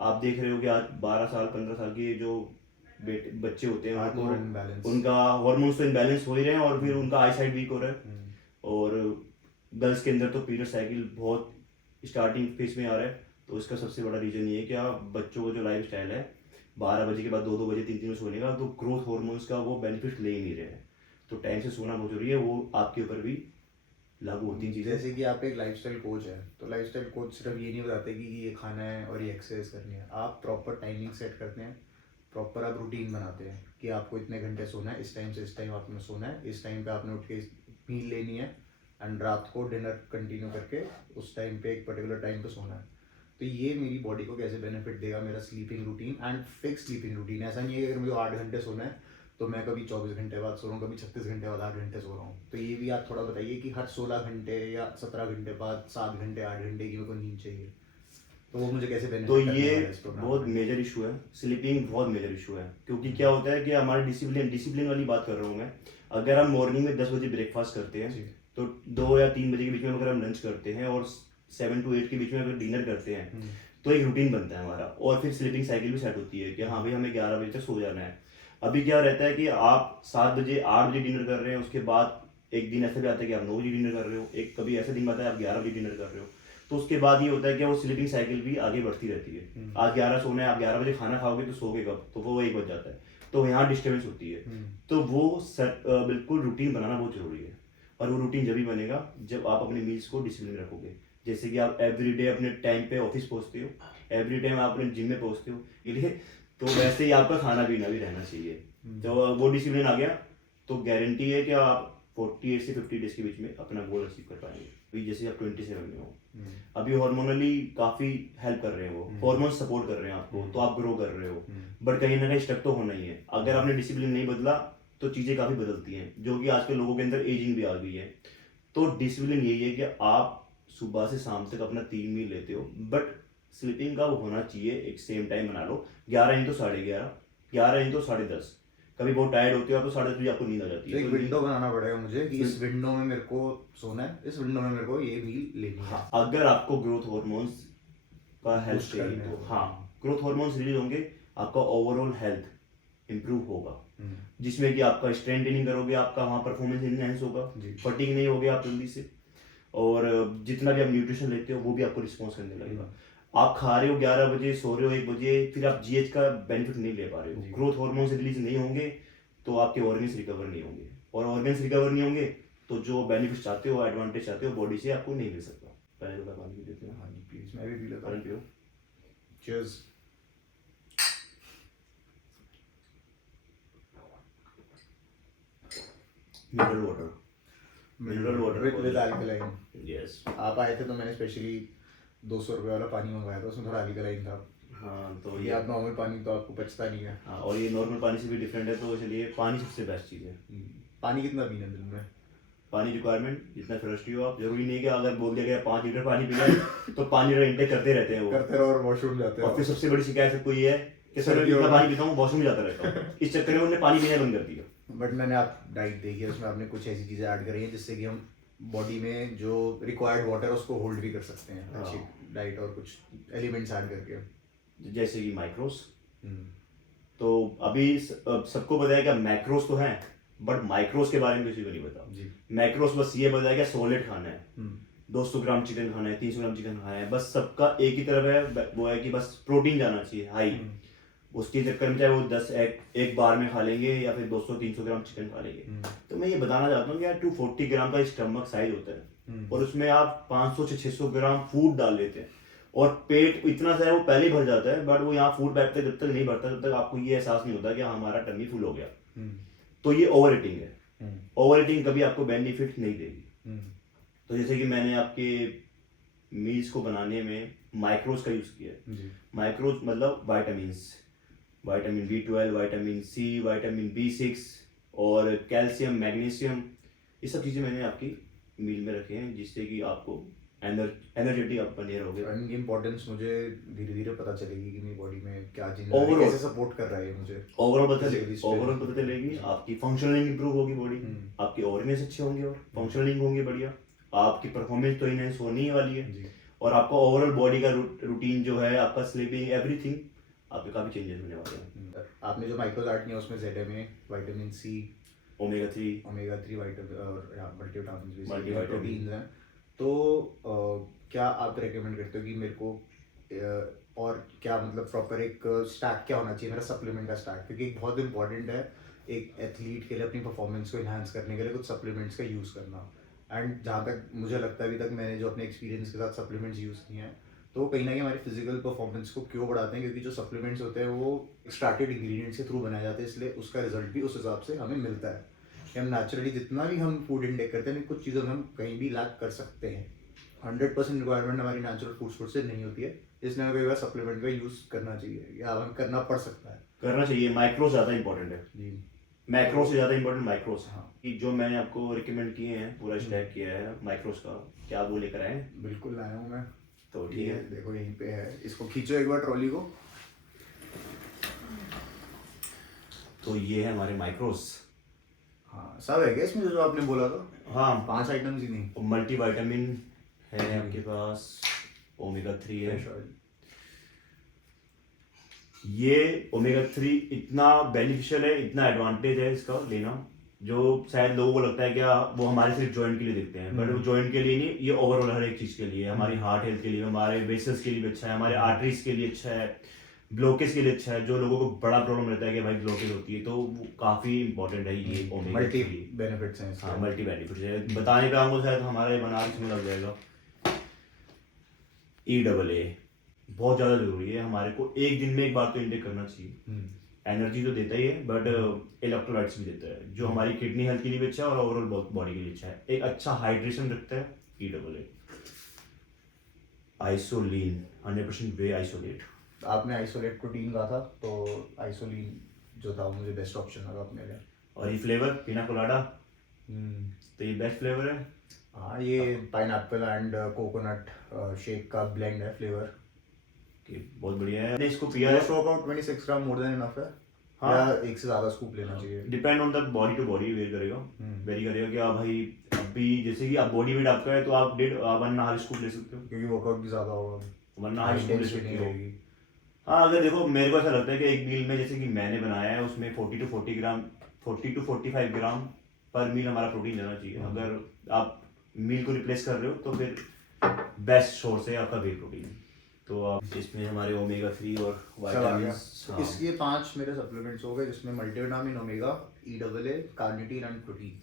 आप देख रहे हो कि आज 12 साल 15 साल के जो बच्चे होते हैं, उनका हॉर्मोन्स तो इनबैलेंस हो ही रहे हैं, और फिर उनका आई साइट वीक हो रहा है। और गर्ल्स के अंदर तो पीरियड साइकिल बहुत स्टार्टिंग फेज में आ रहा है, तो इसका सबसे बड़ा रीज़न ये है कि आप बच्चों का जो लाइफ स्टाइल है 12 बजे के बाद 2-2 बजे 3-3 बजे सोने का, तो ग्रोथ हॉर्मोन्स का वो बेनिफिट ले ही नहीं रहे हैं। तो टाइम से सोना बहुत जरूरी है, वो आपके ऊपर भी लागू होती चीज़। जैसे कि आप एक लाइफस्टाइल कोच है, तो लाइफस्टाइल कोच सिर्फ ये नहीं बताते कि ये खाना है और ये एक्सरसाइज करनी है, आप प्रॉपर टाइमिंग सेट करते हैं, प्रॉपर आप रूटीन बनाते हैं कि आपको इतने घंटे सोना है, इस टाइम से इस टाइम आपने सोना है, इस टाइम पे आपने उठ के मील लेनी है, एंड रात को डिनर कंटिन्यू करके उस टाइम पे एक पर्टिकुलर टाइम पे सोना है। तो ये मेरी बॉडी को कैसे बेनिफिट देगा, मेरा sleeping routine and fix sleeping routine. ऐसा नहीं है कि अगर मुझे 8 घंटे सोना है तो मैं कभी 24 घंटे बाद सो रहा हूँ, कभी 36 घंटे बाद 8 घंटे सो रहा हूँ। तो ये भी आप थोड़ा बताइए कि हर 16 घंटे या 17 घंटे बाद 7 घंटे 8 घंटे की मेरे को नींद चाहिए, तो वो मुझे कैसे बेनिफिट तो करने ये वाला है इस प्रोग्राम बहुत में? मेजर इशू है, स्लीपिंग बहुत मेजर इशू है, क्योंकि क्या होता है कि हमारे डिसिप्लिन वाली बात कर रहा हूँ मैं। अगर हम मॉर्निंग में 10 बजे ब्रेकफास्ट करते हैं, तो 2 या 3 बजे के बीच में अगर हम लंच करते हैं, और 7 to 8 के बीच में अगर डिनर करते हैं, तो एक रूटीन बनता है हमारा, और फिर स्लीपिंग साइकिल भी सेट होती है कि हाँ भाई हमें 11 बजे तक सो जाना है। अभी क्या रहता है कि आप 7 बजे 8 बजे डिनर कर रहे हैं, उसके बाद एक दिन ऐसा भी आता है कि आप 9 बजे डिनर कर रहे हो, एक कभी ऐसा दिन आता है आप 11 बजे डिनर कर रहे हो, तो उसके बाद ये होता है कि वो स्लीपिंग साइकिल भी आगे बढ़ती रहती है। आज 11 सोना है, आप 11 बजे खाना खाओगे तो सोगे कब, तो वो 1 बज जाता है, तो यहाँ डिस्टर्बेंस होती है। तो वो बिल्कुल रूटीन बनाना बहुत जरूरी है, और वो रूटीन जब भी बनेगा जब आप अपने मील्स को डिसिप्लिन रखोगे। जैसे कि आप एवरीडे अपने टाइम पे ऑफिस पहुंचते हो, एवरी टाइम आप अपने जिम में पहुंचते हो, इसलिए तो वैसे ही आपका खाना पीना भी रहना चाहिए। तो वो डिसिप्लिन आ गया तो गारंटी है कि आप 48 से 50 डेज के बीच में अपना गोल अचीव कर पाएंगे। अभी जैसे आप 27 में हो, अभी हार्मोनली काफ़ी हेल्प कर रहे हैं, वो हार्मोन सपोर्ट कर रहे हैं आपको, तो आप ग्रो कर रहे हो, बट कहीं ना कहीं स्टक तो होना ही है। अगर आपने डिसिप्लिन नहीं बदला तो चीज़ें काफ़ी बदलती हैं, जो कि आजकल लोगों के अंदर एजिंग भी आ गई है। तो डिसिप्लिन यही है कि आप सुबह से शाम तक अपना 3 मील लेते हो, बट स्लीपिंग का वो होना चाहिए एक सेम टाइम बना लो, 11 नहीं तो 11:30, 11 नहीं तो 10:30, कभी बहुत टायर्ड होते हो आप तो 10:30 बजे आपको नींद आ जाती तो है। एक तो विंडो बनाना पड़ेगा मुझे कि इस विंडो में मेरे को सोना है, इस विंडो में मेरे को ये मील लेनी है। हाँ, अगर आपको ग्रोथ हार्मोन्स का हेल्प Boost चाहिए करने तो हैं। हाँ, ग्रोथ हार्मोन्स रिलीज होंगे, आपका ओवरऑल हेल्थ इंप्रूव होगा, हम्म, जिसमें कि आपका स्ट्रेंथ ट्रेनिंग करोगे, आपका वहाँ परफॉर्मेंस एनहेंस होगा, जी। फटीग नहीं होगे आप जल्दी से, और जितना भी आप न्यूट्रिशन लेते हो वो भी आपको रिस्पॉन्स करने लगेगा। आप खा रहे हो 11 बजे, सो रहे हो 1 बजे, फिर आप जीएच का बेनिफिट नहीं ले पा रहे हो, जी। ग्रोथ हार्मोन्स रिलीज नहीं होंगे तो आपके ऑर्गन्स रिकवर नहीं होंगे, और ऑर्गन्स रिकवर नहीं होंगे तो जो बेनिफिट चाहते हो, एडवांटेज चाहते हो बॉडी से, आपको नहीं मिल सकता। पहले तो पानी पी लेते हैं। हाँ जी प्लीज, मैं भी पी लेता पानी हूँ। पियो। Cheers. Mineral water, mineral water with alkaline. Yes. आप आए थे तो मैंने स्पेशली 200 रुपये वाला पानी मंगवाया था, उसमें थोड़ा अल्कलाइन था। हाँ तो ये आप नॉर्मल पानी तो आपको पचता नहीं है। हाँ, और ये नॉर्मल पानी से भी डिफरेंट है, तो इसलिए पानी सबसे बेस्ट चीज़ है। पानी कितना पीना दिन में? पानी रिक्वायरमेंट जितना थर्स्टी हो आप, जरूरी नहीं है कि अगर बोल दिया गया 5 लीटर पानी पीना है तो 5 लीटर इंटेक करते रहते हैं वो, करते रहो और वॉशरूम जाते और फिर रहो। सबसे बड़ी शिकायत सबको ये है कि सर मैं इतना पानी पीता हूँ वॉशरूम जाता रहता हूँ, इस चक्कर में उन्होंने पानी पीना बंद कर दिया। बट मैंने आप डाइट देखी है, उसमें आपने कुछ ऐसी चीज़ें ऐड करी हैं जिससे कि हम बॉडी में जो रिक्वायर्ड वाटर है उसको होल्ड भी कर सकते हैं, हाँ। अच्छी डाइट और कुछ एलिमेंट्स ऐड करके। जैसे कि माइक्रोस, हम्म, तो अभी सबको पता है कि मैक्रोस तो हैं, बट माइक्रोस के बारे में किसी को नहीं पता। जी। मैक्रोस बस ये बताया कि सॉलिड खाना है, हम्म, 200 ग्राम चिकन खाना है, 300 ग्राम चिकन खाना है, बस सबका एक ही तरफ है, वो है कि बस प्रोटीन जाना चाहिए हाई। उसके चक्कर में चाहे वो 10 एक बार में खा लेंगे या फिर 200-300 ग्राम चिकन खा लेंगे। तो मैं ये बताना चाहता हूँ कि यार 240 ग्राम का स्टमक साइज होता है, और उसमें आप 500 से 600 ग्राम फूड डाल लेते हैं, और पेट इतना सा है वो पहले ही भर जाता है, बट वो यहाँ फूड बैठते जब तक नहीं भरता तब तक आपको ये एहसास नहीं होता कि हाँ हमारा टमी फुल हो गया। तो ये ओवर ईटिंग है। ओवर ईटिंग कभी आपको बेनिफिट नहीं देगी। तो जैसे कि मैंने आपके मील्स को बनाने में माइक्रोज का यूज़ किया है। माइक्रोज मतलब vitamins, vitamin B12, vitamin C, vitamin B6 और कैल्शियम, मैग्नीशियम, ये सब चीज़ें मैंने आपकी मील में रखे हैं जिससे कि आपको एनर्जेटिक आप बने रहोगे। इनकी इंपॉर्टेंस मुझे धीरे धीरे पता चलेगी कि मेरी बॉडी में क्या चीज़ Overall- कैसे सपोर्ट कर रहा है ये मुझे। ओवरऑल Physically पता चलेगी, आपकी फंक्शनिंग इंप्रूव होगी बॉडी, आपके ऑर्गन्स अच्छे होंगे और फंक्शनिंग होंगे बढ़िया, आपकी परफॉर्मेंस तो इनहेंस होनी ही वाली है, जी। और आपका ओवरऑल बॉडी का रूटीन जो है, आपका स्लीपिंग, एवरीथिंग आपके काफ़ी चेंजेस होने वाले हैं। आपने जो माइक्रोज ऐड किया उसमें ZMA, vitamin C, omega 3, omega 3 vitamin और मल्टीविटामिन Multivitamin। प्रोटीन्स हैं। तो क्या आप रेकमेंड करते हो कि मेरे को और क्या मतलब प्रॉपर एक स्टैक क्या होना चाहिए मेरा सप्लीमेंट का स्टैक, क्योंकि एक बहुत इंपॉर्टेंट है एक एथलीट के लिए अपनी परफॉर्मेंस को इन्हांस करने के लिए कुछ सप्लीमेंट्स का यूज़ करना। एंड जहाँ तक मुझे लगता है अभी तक मैंने जो अपने एक्सपीरियंस के साथ सप्लीमेंट्स यूज़ किए हैं तो वो कहीं ना कहीं हमारी फिजिकल परफॉर्मेंस को क्यों बढ़ाते हैं, क्योंकि जो सप्लीमेंट्स होते हैं वो एक्सट्रैक्टेड इंग्रेडिएंट्स के थ्रू बनाए जाते हैं, इसलिए उसका रिजल्ट भी उस हिसाब से हमें मिलता है कि हम नेचुरली जितना भी हम फूड इंटेक करते हैं कुछ चीज़ों में हम कहीं भी लैक कर सकते हैं। 100% रिक्वायरमेंट हमारी नेचुरल फूड से नहीं होती है, इसलिए हमें कई बार सप्लीमेंट का यूज़ करना चाहिए या हमें करना पड़ सकता है। करना चाहिए। माइक्रोस ज़्यादा इंपॉर्टेंट है जी। मैक्रोस से ज़्यादा इंपॉर्टेंट माइक्रोस। हाँ। कि जो मैंने आपको रिकमेंड किए हैं, पूरा स्टैक किया है माइक्रोस का, क्या आप वो लेकर आए हैं? बिल्कुल लाया हूँ मैं। तो ठीक है, देखो यहीं पे है, इसको खींचो एक बार ट्रॉली को। तो ये है हमारे माइक्रोस। हाँ सब है क्या इसमें जो आपने बोला था? हाँ, 5 आइटम्स ही नहीं। मल्टी विटामिन है आपके पास, ओमेगा 3 है। Fish oil। ये ओमेगा 3 इतना बेनिफिशियल है, इतना एडवांटेज है इसका लेना, जो शायद लोगों को लगता है कि वो हमारे सिर्फ जॉइंट के लिए देखते हैं, बट वो जॉइंट के लिए नहीं, ये ओवरऑल हर एक चीज़ के लिए, हमारी हार्ट हेल्थ के लिए, हमारे वेसल्स के लिए भी अच्छा है, हमारे आर्टरीज के लिए अच्छा है, ब्लॉकेज के लिए अच्छा है। जो लोगों को बड़ा प्रॉब्लम रहता है कि भाई ब्लॉकेज होती है, तो वो काफ़ी इंपॉर्टेंट है ये ओमेगा मल्टी 3। बेनिफिट्स हैं इसके। हाँ, मल्टी बेनिफिट्स है, बताने पे हमको शायद हमारे बनारस में लग जाएगा। EAA बहुत ज़्यादा जरूरी है, हमारे को एक दिन में एक बार तो इंटेक करना चाहिए। एनर्जी तो देता ही है, बट इलेक्ट्रोलाइट्स भी देता है, जो हमारी किडनी हेल्थ के लिए भी अच्छा है और ओवरऑल बॉडी के लिए अच्छा है। एक अच्छा हाइड्रेशन रखता है EAA। आइसोलीन 100% वे आइसोलेट। आपने आइसोलेट प्रोटीन कहा था, तो आइसोलीन जो था वो मुझे बेस्ट ऑप्शन लगा अपने लिए। और ये फ्लेवर पिना कोलाडा, तो ये बेस्ट फ्लेवर है। हाँ, ये पाइनएप्पल एंड कोकोनट शेक का ब्लेंड है फ्लेवर। बहुत बढ़िया है, मैंने इसको पिया है। Post workout 26 gram more than enough है। हाँ। या एक से ज्यादा स्कूप लेना चाहिए? Depend on the body to body vary करेगा। वेरी करेगा कि आप भाई अभी जैसे कि आप बॉडी वेट आपका है तो आप 1.5 स्कूप ले सकते हो, क्योंकि वर्कआउट भी ज्यादा होगा, 1.5 स्कूप ले intensity सकते नहीं हो। रहेगी। हाँ, अगर देखो मेरे को ऐसा लगता है कि एक मील में जैसे कि मैंने बनाया है उसमें 40 to 45 ग्राम पर मील हमारा प्रोटीन जाना चाहिए। अगर आप मील को रिप्लेस कर रहे हो तो फिर बेस्ट सोर्स है आपका वे प्रोटीन। तो आप इसमें हमारे ओमेगा 3 और सब आ गया। विटामिन्स। हाँ, इसके 5 मेरे सप्लीमेंट्स हो गए, जिसमें multivitamin, omega, EAA, carnitine and protein.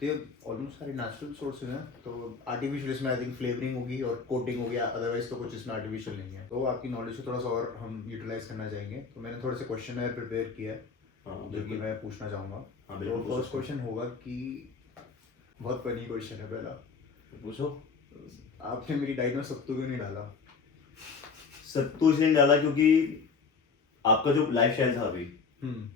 तो ये ऑलमोस्ट सारे नेचुरल सोर्सेज हैं। तो आर्टिफिशियल इसमें आई थिंक फ्लेवरिंग होगी और कोटिंग होगी, अदरवाइज तो कुछ इसमें आर्टिफिशियल नहीं है। तो आपकी नॉलेज को थोड़ा सा और हम यूटिलाइज करना चाहेंगे। तो मैंने थोड़े से क्वेश्चन प्रिपेयर किया है हाँ, जो कि बिल्कुल। मैं पूछना चाहूँगा। हाँ, तो बिल्कुल, फर्स्ट पूछो। क्वेश्चन होगा कि बहुत फनी क्वेश्चन है पहला, पूछो। आपने मेरी डाइट में सत्तू क्यों नहीं डाला? सत्तू इसलिए नहीं डाला क्योंकि आपका जो लाइफ स्टाइल था अभी,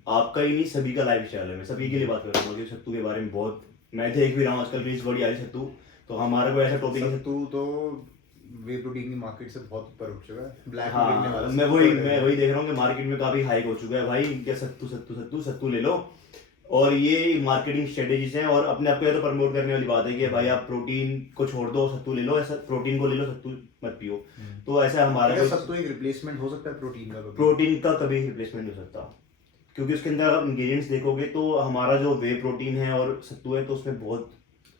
आपका ही नहीं सभी का लाइफ स्टाइल है। मैं सभी के लिए बात कर रहा हूँ क्योंकि सत्तू के बारे में बहुत मैं देख भी रहा हूँ आजकल रील्स बड़ी आ रही है सत्तू। तो हमारा कोई ऐसा टॉपिक है। सत्तू तो वे प्रोटीन की मार्केट से बहुत ऊपर उठ चुका है। ब्लैक हाँ, मैं वही देख रहा हूँ कि मार्केट में काफी हाइक हो चुका है भाई। क्या सत्तू सत्तू सत्तू सत्तू ले लो, और ये मार्केटिंग स्ट्रेटेजीज हैं और अपने आप को तो प्रमोट करने वाली बात है कि भाई आप प्रोटीन को छोड़ दो, सत्तू ले लो। ऐसा प्रोटीन को ले लो, सत्तू मत पियो। तो ऐसा हमारा क्या कोई- सत्तू एक रिप्लेसमेंट हो सकता है प्रोटीन का? प्रोटीन का कभी रिप्लेसमेंट नहीं हो सकता क्योंकि उसके अंदर आप इंग्रेडिएंट्स देखोगे तो हमारा जो वे प्रोटीन है और सत्तू है तो उसमें बहुत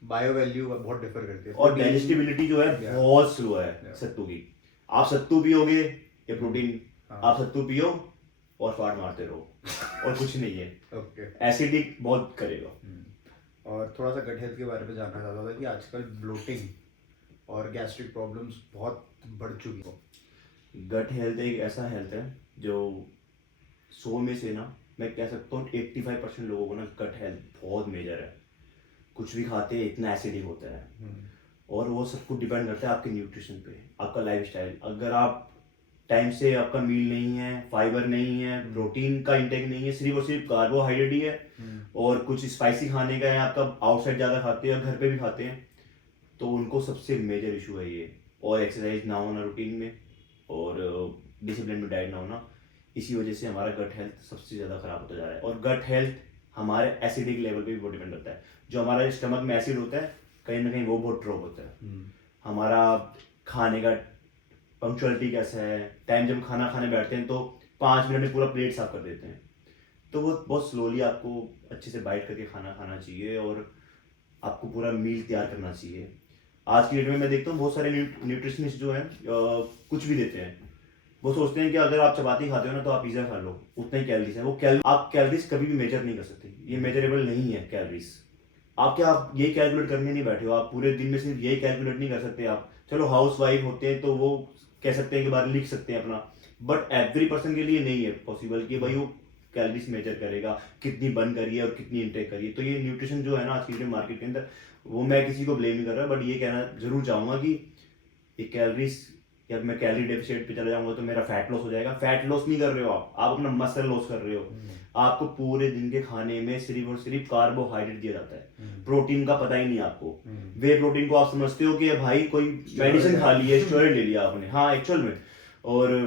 बायो वैल्यू बहुत डिफर करती है। और डाइजेस्टिबिलिटी जो है Yeah. बहुत स्लो है Yeah. सत्तू की। आप सत्तू पियोगे या प्रोटीन, हाँ। आप सत्तू पियो और फाड़ मारते रहो और कुछ नहीं है। ओके। एसिडिक बहुत करेगा। और थोड़ा सा गट हेल्थ के बारे में जानना चाहता था कि आजकल ब्लोटिंग और गैस्ट्रिक प्रॉब्लम्स बहुत बढ़ चुकी है। गट हेल्थ एक ऐसा हेल्थ है जो 100 में से ना मैं कह सकता हूँ 85% लोगों को ना गट हेल्थ बहुत मेजर है। कुछ भी खाते हैं इतना एसिडिक होता है और वो सब कुछ डिपेंड करता है आपके न्यूट्रिशन पे, आपका लाइफस्टाइल। अगर आप टाइम से आपका मील नहीं है, फाइबर नहीं है, प्रोटीन का इंटेक नहीं है, सिर्फ और सिर्फ कार्बोहाइड्रेट ही है और कुछ स्पाइसी खाने का है, आपका आउटसाइड ज़्यादा खाते हैं, घर पे भी खाते हैं, तो उनको सबसे मेजर इशू है ये। और एक्सरसाइज ना होना रूटीन में और डिसिप्लिन में डाइट ना होना, इसी वजह से हमारा गट हेल्थ सबसे ज़्यादा खराब होता जा रहा है। और गट हेल्थ हमारे एसिडिक लेवल पे भी बहुत डिपेंड करता है। जो हमारा स्टमक में एसिड होता है कहीं ना कहीं वो बहुत ड्रॉप होता है। हमारा खाने का पंक्चुअलिटी कैसा है, टाइम जब खाना खाने बैठते हैं तो 5 मिनट में पूरा प्लेट साफ कर देते हैं। तो वो बहुत स्लोली आपको अच्छे से बाइट करके खाना खाना चाहिए और आपको पूरा मील तैयार करना चाहिए। आज की डेट में मैं देखता हूँ बहुत सारे न्यूट्रिशनिस्ट जो हैं कुछ भी देते हैं। वो सोचते हैं कि अगर आप चपाती खाते हो ना तो आप पिज़्ज़ा खा लो, उतना ही कैलोरीज है। वो आप कैलोरीज कभी भी मेजर नहीं कर सकते, ये मेजरेबल नहीं है कैलोरीज। आप ये कैलकुलेट करने नहीं बैठे हो, आप पूरे दिन में सिर्फ यही कैलकुलेट नहीं कर सकते। आप चलो हाउस वाइफ होते हैं तो वो कह सकते हैं कि बाहर लिख सकते हैं अपना, बट एवरी पर्सन के लिए नहीं है पॉसिबल कि भाई वो कैलोरीज मेजर करेगा, कितनी बर्न करिए और कितनी इंटेक करिए। तो ये न्यूट्रिशन जो है ना आज की मार्केट के अंदर, वो मैं किसी को ब्लेम नहीं कर रहा, बट ये कहना जरूर चाहूँगा कि ये कैलोरीज या मैं कैलोरी डेफिसिट पे चला जाऊंगा तो मेरा फैट लॉस हो जाएगा। फैट लॉस नहीं कर रहे हो आप अपना मसल लॉस कर रहे हो। आपको पूरे दिन के खाने में सिर्फ और सिर्फ कार्बोहाइड्रेट दिया जाता है, प्रोटीन का पता ही नहीं आपको। वे प्रोटीन को आप समझते हो कि भाई कोई मेडिसिन खा ली है, स्टेरॉइड ले लिया आपने, हाँ एक्चुअल में। और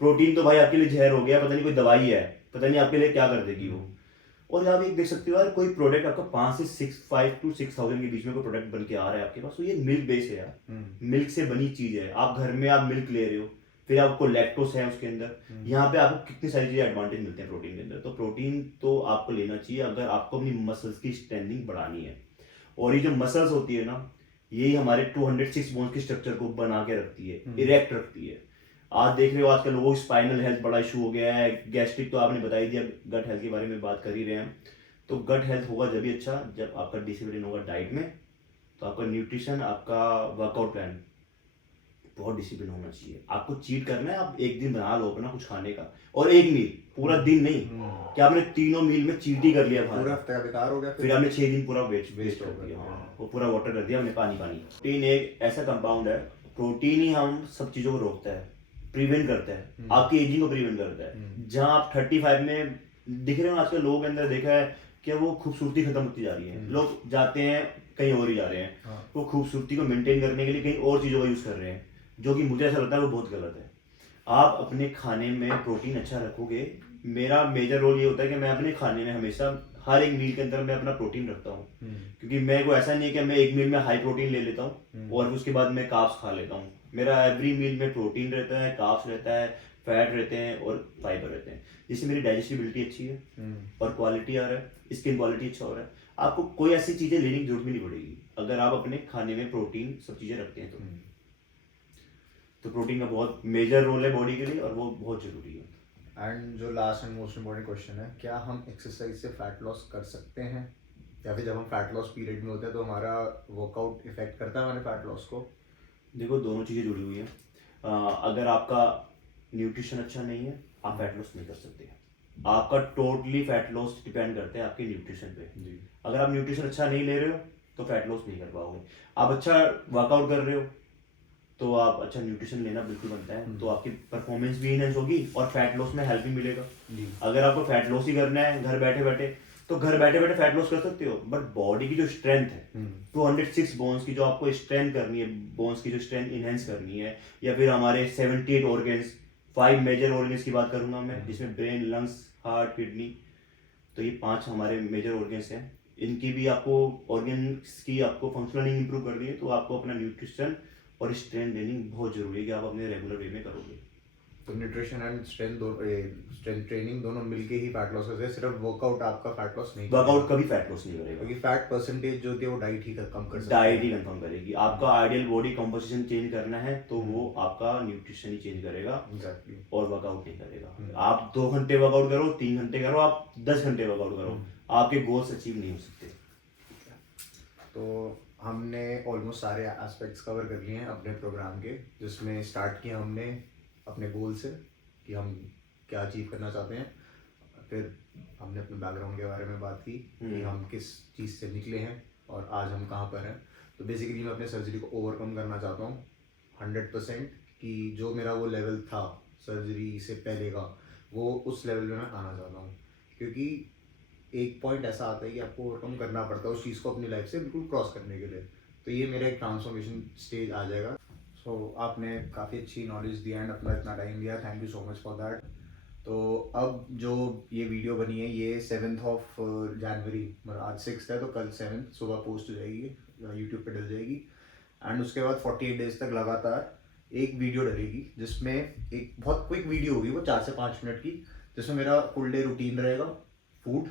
प्रोटीन तो भाई आपके लिए जहर हो गया, पता नहीं कोई दवाई है, पता नहीं आपके लिए क्या कर देगी वो। और आप एक देख सकते हो यार, कोई प्रोडक्ट आपका 5 to 6,000 के बीच में कोई प्रोडक्ट बन के आ रहा है आपके पास, तो ये मिल्क बेस है यार, मिल्क से बनी चीज है। आप घर में आप मिल्क ले रहे हो, फिर आपको लैक्टोस है उसके अंदर, यहाँ पे आपको कितनी सारी चीजें एडवांटेज मिलते हैं प्रोटीन के अंदर। तो प्रोटीन तो आपको लेना चाहिए अगर आपको अपनी मसल्स की स्ट्रेंथिंग बढ़ानी है। और ये जो मसल्स होती है ना, यही हमारे 206 बोन्स के स्ट्रक्चर को बना के रखती है, इरेक्ट रखती है। आज देख रहे हो आजकल लोगों को स्पाइनल हेल्थ बड़ा इशू हो गया है, गैस्ट्रिक तो आपने बता ही दिया, गट हेल्थ के बारे में बात कर ही रहे हैं। तो गट हेल्थ होगा जब भी अच्छा जब आपका डिसिप्लिन होगा डाइट में, तो आपका न्यूट्रिशन, आपका वर्कआउट प्लान बहुत डिसिप्लिन होना चाहिए। आपको चीट करना है, आप एक दिन बना लो अपना कुछ खाने का, और एक मील, पूरा दिन नहीं कि आपने तीनों मील में चीट ही कर लिया पूरा खाना, हफ्ता बेकार हो गया, फिर आपने 6 दिन पूरा वेस्ट Waste कर हो दिया। गया। हाँ, वो पूरा वाटर कर दिया हमने, पानी पानी। प्रोटीन एक ऐसा कंपाउंड है, प्रोटीन ही हम सब चीज़ों को रोकता है, प्रिवेंट करता है, आपकी एजिंग को प्रिवेंट करता है। जहाँ आप 35 में दिख रहे हो आजकल लोगों के अंदर देखा है कि वो खूबसूरती खत्म होती जा रही है। लोग जाते हैं कहीं और ही जा रहे हैं, वो खूबसूरती को मेंटेन करने के लिए कहीं और चीज़ों का यूज़ कर रहे हैं, जो कि मुझे ऐसा लगता है वो बहुत गलत है। आप अपने खाने में प्रोटीन अच्छा रखोगे। मेरा मेजर रोल ये होता है कि मैं अपने खाने में हमेशा हर एक मील के अंदर मैं अपना प्रोटीन रखता हूँ, क्योंकि मेरे को ऐसा नहीं है कि मैं एक मील में हाई प्रोटीन ले लेता हूँ और उसके बाद मैं कार्ब्स खा लेता हूँ। मेरा एवरी मील में प्रोटीन रहता है, कार्ब्स रहता है, फैट रहते हैं और फाइबर रहते हैं, जिससे मेरी डाइजेस्टिबिलिटी अच्छी है और क्वालिटी आ रहा है, स्किन क्वालिटी अच्छा हो रहा है। आपको कोई ऐसी चीज़ें लेने की जरूरत भी नहीं पड़ेगी अगर आप अपने खाने में प्रोटीन सब चीज़ें रखते हैं तो प्रोटीन का बहुत मेजर रोल है बॉडी के लिए और वो बहुत ज़रूरी है। एंड जो last and most important question है, क्या हम एक्सरसाइज से फैट लॉस कर सकते हैं, या फिर जब हम फैट लॉस पीरियड में होते हैं तो हमारा वर्कआउट इफेक्ट करता है हमारे फैट लॉस को? देखो, दोनों चीज़ें जुड़ी हुई हैं। अगर आपका न्यूट्रिशन अच्छा नहीं है, आप फैट लॉस नहीं कर सकते। आपका टोटली फैट लॉस डिपेंड करता है आपके न्यूट्रिशन पे। जी। अगर आप न्यूट्रिशन अच्छा नहीं ले रहे हो तो फैट लॉस नहीं कर पाओगे। आप अच्छा वर्कआउट कर रहे हो तो आप अच्छा न्यूट्रिशन लेना बिल्कुल बनता है, तो आपकी परफॉर्मेंस भी इनहेंस होगी और फैट लॉस में हेल्प भी मिलेगा। जी। अगर आपको फैट लॉस ही करना है घर बैठे बैठे, तो घर बैठे बैठे फैट लॉस कर सकते हो, बट बॉडी की जो स्ट्रेंथ है 206 बोन्स की जो आपको स्ट्रेंथ करनी है, बोन्स की जो स्ट्रेंथ इनहेंस करनी है, या फिर हमारे 78 ऑर्गन्स, 5 मेजर ऑर्गन्स की बात करूंगा मैं, जिसमें ब्रेन, लंग्स, हार्ट, किडनी, तो ये 5 हमारे मेजर ऑर्गन्स हैं। इनकी भी आपको ऑर्गन्स की आपको फंक्शनिंग इंप्रूव करनी है, तो आपको अपना न्यूट्रिशन और स्ट्रेंथ ट्रेनिंग बहुत जरूरी है कि आप अपने रेगुलर वे में करोगे। तो न्यूट्रिशन एंड स्ट्रेंथ ट्रेनिंग दोनों मिलके ही फैट लॉस करते हैं, सिर्फ वर्कआउट आपका फैट लॉस नहीं वर्कआउट कभी फैट लॉस नहीं करेगा, क्योंकि फैट परसेंटेज जो होती है वो डाइट ही कम कर सकती है। डाइट ही कंफर्म करेगी। आपका आइडियल बॉडी कंपोजिशन चेंज करना है तो वो आपका न्यूट्रिशन ही चेंज करेगा एग्जैक्टली। और वर्कआउट नहीं करेगा। आप 2 घंटे वर्कआउट करो, 3 घंटे करो, आप 10 घंटे वर्कआउट करो, आपके गोल्स अचीव नहीं हो सकते। तो हमने ऑलमोस्ट सारे एस्पेक्ट्स कवर कर लिए हैं अपने प्रोग्राम के, जिसमें स्टार्ट किया हमने अपने गोल से कि हम क्या अचीव करना चाहते हैं, फिर हमने अपने बैकग्राउंड के बारे में बात की कि हम किस चीज़ से निकले हैं और आज हम कहाँ पर हैं। तो बेसिकली मैं अपने सर्जरी को ओवरकम करना चाहता हूँ 100%, कि जो मेरा वो लेवल था सर्जरी से पहले का, वो उस लेवल में मैं आना चाहता हूँ, क्योंकि एक पॉइंट ऐसा आता है कि आपको ओवरकम करना पड़ता है उस चीज़ को अपनी लाइफ से बिल्कुल क्रॉस करने के लिए। तो ये मेरा एक ट्रांसफॉर्मेशन स्टेज आ जाएगा। सो आपने काफ़ी अच्छी नॉलेज दिया एंड अपना इतना टाइम दिया, thank you so much for that. तो अब जो ये वीडियो बनी है ये 7 जनवरी, मतलब आज 6 है तो कल 7 सुबह पोस्ट हो जाएगी, यूट्यूब पे डल जाएगी। एंड उसके बाद 48 डेज तक लगातार एक वीडियो डलेगी, जिसमें एक बहुत क्विक वीडियो होगी, वो 4 से 5 मिनट की, जिसमें मेरा फुल डे रूटीन रहेगा, फूड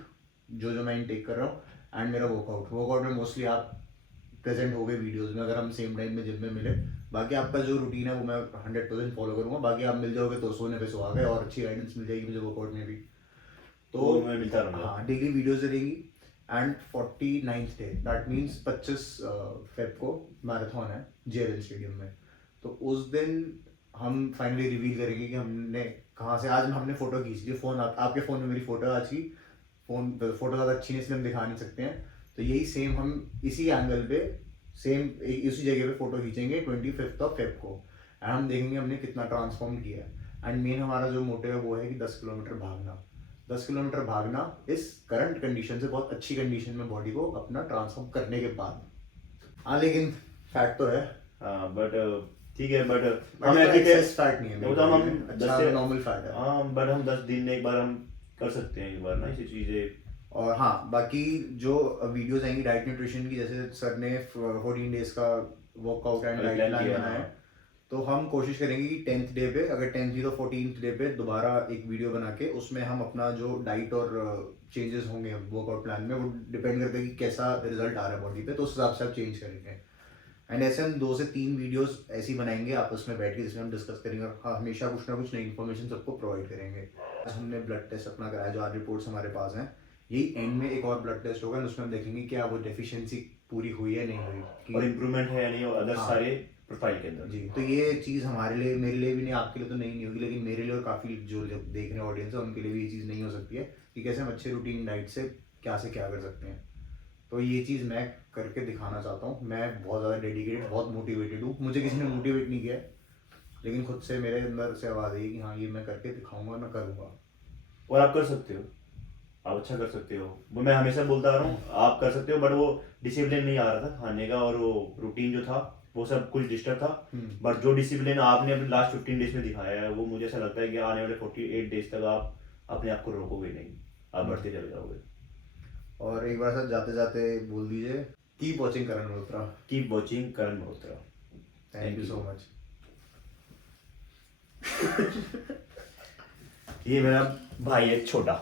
जो मैं इनटेक कर रहा हूँ, एंड मेरा वर्कआउट में मोस्टली आप प्रेजेंट हो गए वीडियोज़ में, अगर हम सेम टाइम में जिम में मिले। बाकी आपका जो रूटीन है वो मैं 100% फॉलो करूँगा। बाकी आप मिल जाओगे तो सोने पे सो आ गए, और अच्छी गाइडेंस मिल जाएगी मुझे वर्कआउट में भी। तो मैं मिलता रहूँगा। हाँ, डेली वीडियोज़ रहेंगी। And 49th day, that means 25 Feb को मैराथन है JLN स्टेडियम में। तो उस दिन हम फाइनली रिवील करेंगे कि हमने कहाँ से, आज हमने फ़ोटो खींच ली, फ़ोन आपके फ़ोन में मेरी फ़ोटो आज की, फ़ोटो ज़्यादा अच्छी नहीं इसलिए हम दिखा नहीं सकते हैं। तो यही सेम हम इसी एंगल पे सेम इसी जगह पे फ़ोटो खींचेंगे 25 फेब को, एंड हम देखेंगे हमने कितना ट्रांसफॉर्म किया है। एंड मेन हमारा जो मोटिव है वो है कि 10 किलोमीटर भागना, 10 किलोमीटर भागना इस करंट कंडीशन से बहुत अच्छी कंडीशन में बॉडी को अपना ट्रांसफॉर्म करने के बाद। हाँ, लेकिन फैट तो है, बट ठीक है, बट हम एक्सेस फैट नहीं है, वो तो हम अच्छा नॉर्मल फैट है। हाँ, बट हम 10 दिन में एक बार हम कर सकते हैं एक बार ना ऐसी चीज़ें। और हाँ, बाकी जो वीडियोस आएंगी डाइट न्यूट्रिशन की, जैसे सर ने 14 डेज का वर्कआउट एंड डाइट प्लान बनाया है, तो हम कोशिश करेंगे कि 10th डे पे, अगर 10th थी तो 14th डे पे दोबारा एक वीडियो बना के उसमें हम अपना जो डाइट और चेंजेस होंगे वर्कआउट प्लान में, वो डिपेंड करता है कि कैसा रिजल्ट आ रहा है बॉडी पे, तो उस हिसाब से आप चेंज करेंगे। एंड ऐसे हम 2 से 3 वीडियोस ऐसी बनाएंगे आपस में बैठ के, जिसमें हम डिस्कस करेंगे और हाँ, हमेशा कुछ ना कुछ नई इन्फॉर्मेशन सबको प्रोवाइड करेंगे। हमने ब्लड टेस्ट अपना कराया, जो आज रिपोर्ट्स हमारे पास हैं, यही एंड में एक और ब्लड टेस्ट होगा, उसमें हम देखेंगे क्या वो डेफिशिएंसी पूरी हुई है नहीं हुई, और इम्प्रूवमेंट है या नहीं, और अदर हाँ। सारे प्रोफाइल के अंदर जी। तो ये चीज़ हमारे लिए, मेरे लिए भी नहीं, आपके लिए तो नहीं होगी, लेकिन मेरे लिए और काफ़ी जो देख रहे हैं ऑडियंस है उनके लिए भी ये चीज़ नहीं हो सकती है कि कैसे हम अच्छे रूटीन डाइट से क्या कर सकते हैं। तो ये चीज़ मैं करके दिखाना चाहता हूँ। मैं बहुत ज़्यादा डेडिकेटेड, बहुत मोटिवेटेड हूँ। मुझे किसी ने मोटिवेट नहीं किया है, लेकिन खुद से मेरे अंदर से आवाज़ आई कि हाँ, ये मैं करके दिखाऊंगा, मैं करूँगा। और आप कर सकते हो, आप अच्छा कर सकते हो। वो मैं हमेशा बोलता आ रहा हूँ, आप कर सकते हो, बट वो डिसिप्लिन नहीं आ रहा था खाने का, और वो रूटीन जो था वो सब कुछ डिस्टर्ब था, हम्म। बट जो डिसिप्लिन आपने अपने लास्ट 15 डेज में दिखाया है वो मुझे ऐसा लगता है कि आने वाले 48 डेज तक आप अपने आप को रोकोगे नहीं, आप बढ़ते चले जाओगे। और एक बार सर जाते जाते बोल दीजिए, keep watching Karan Malhotra. Keep watching Karan Malhotra. Thank you so much. ये मेरा भाई है छोटा।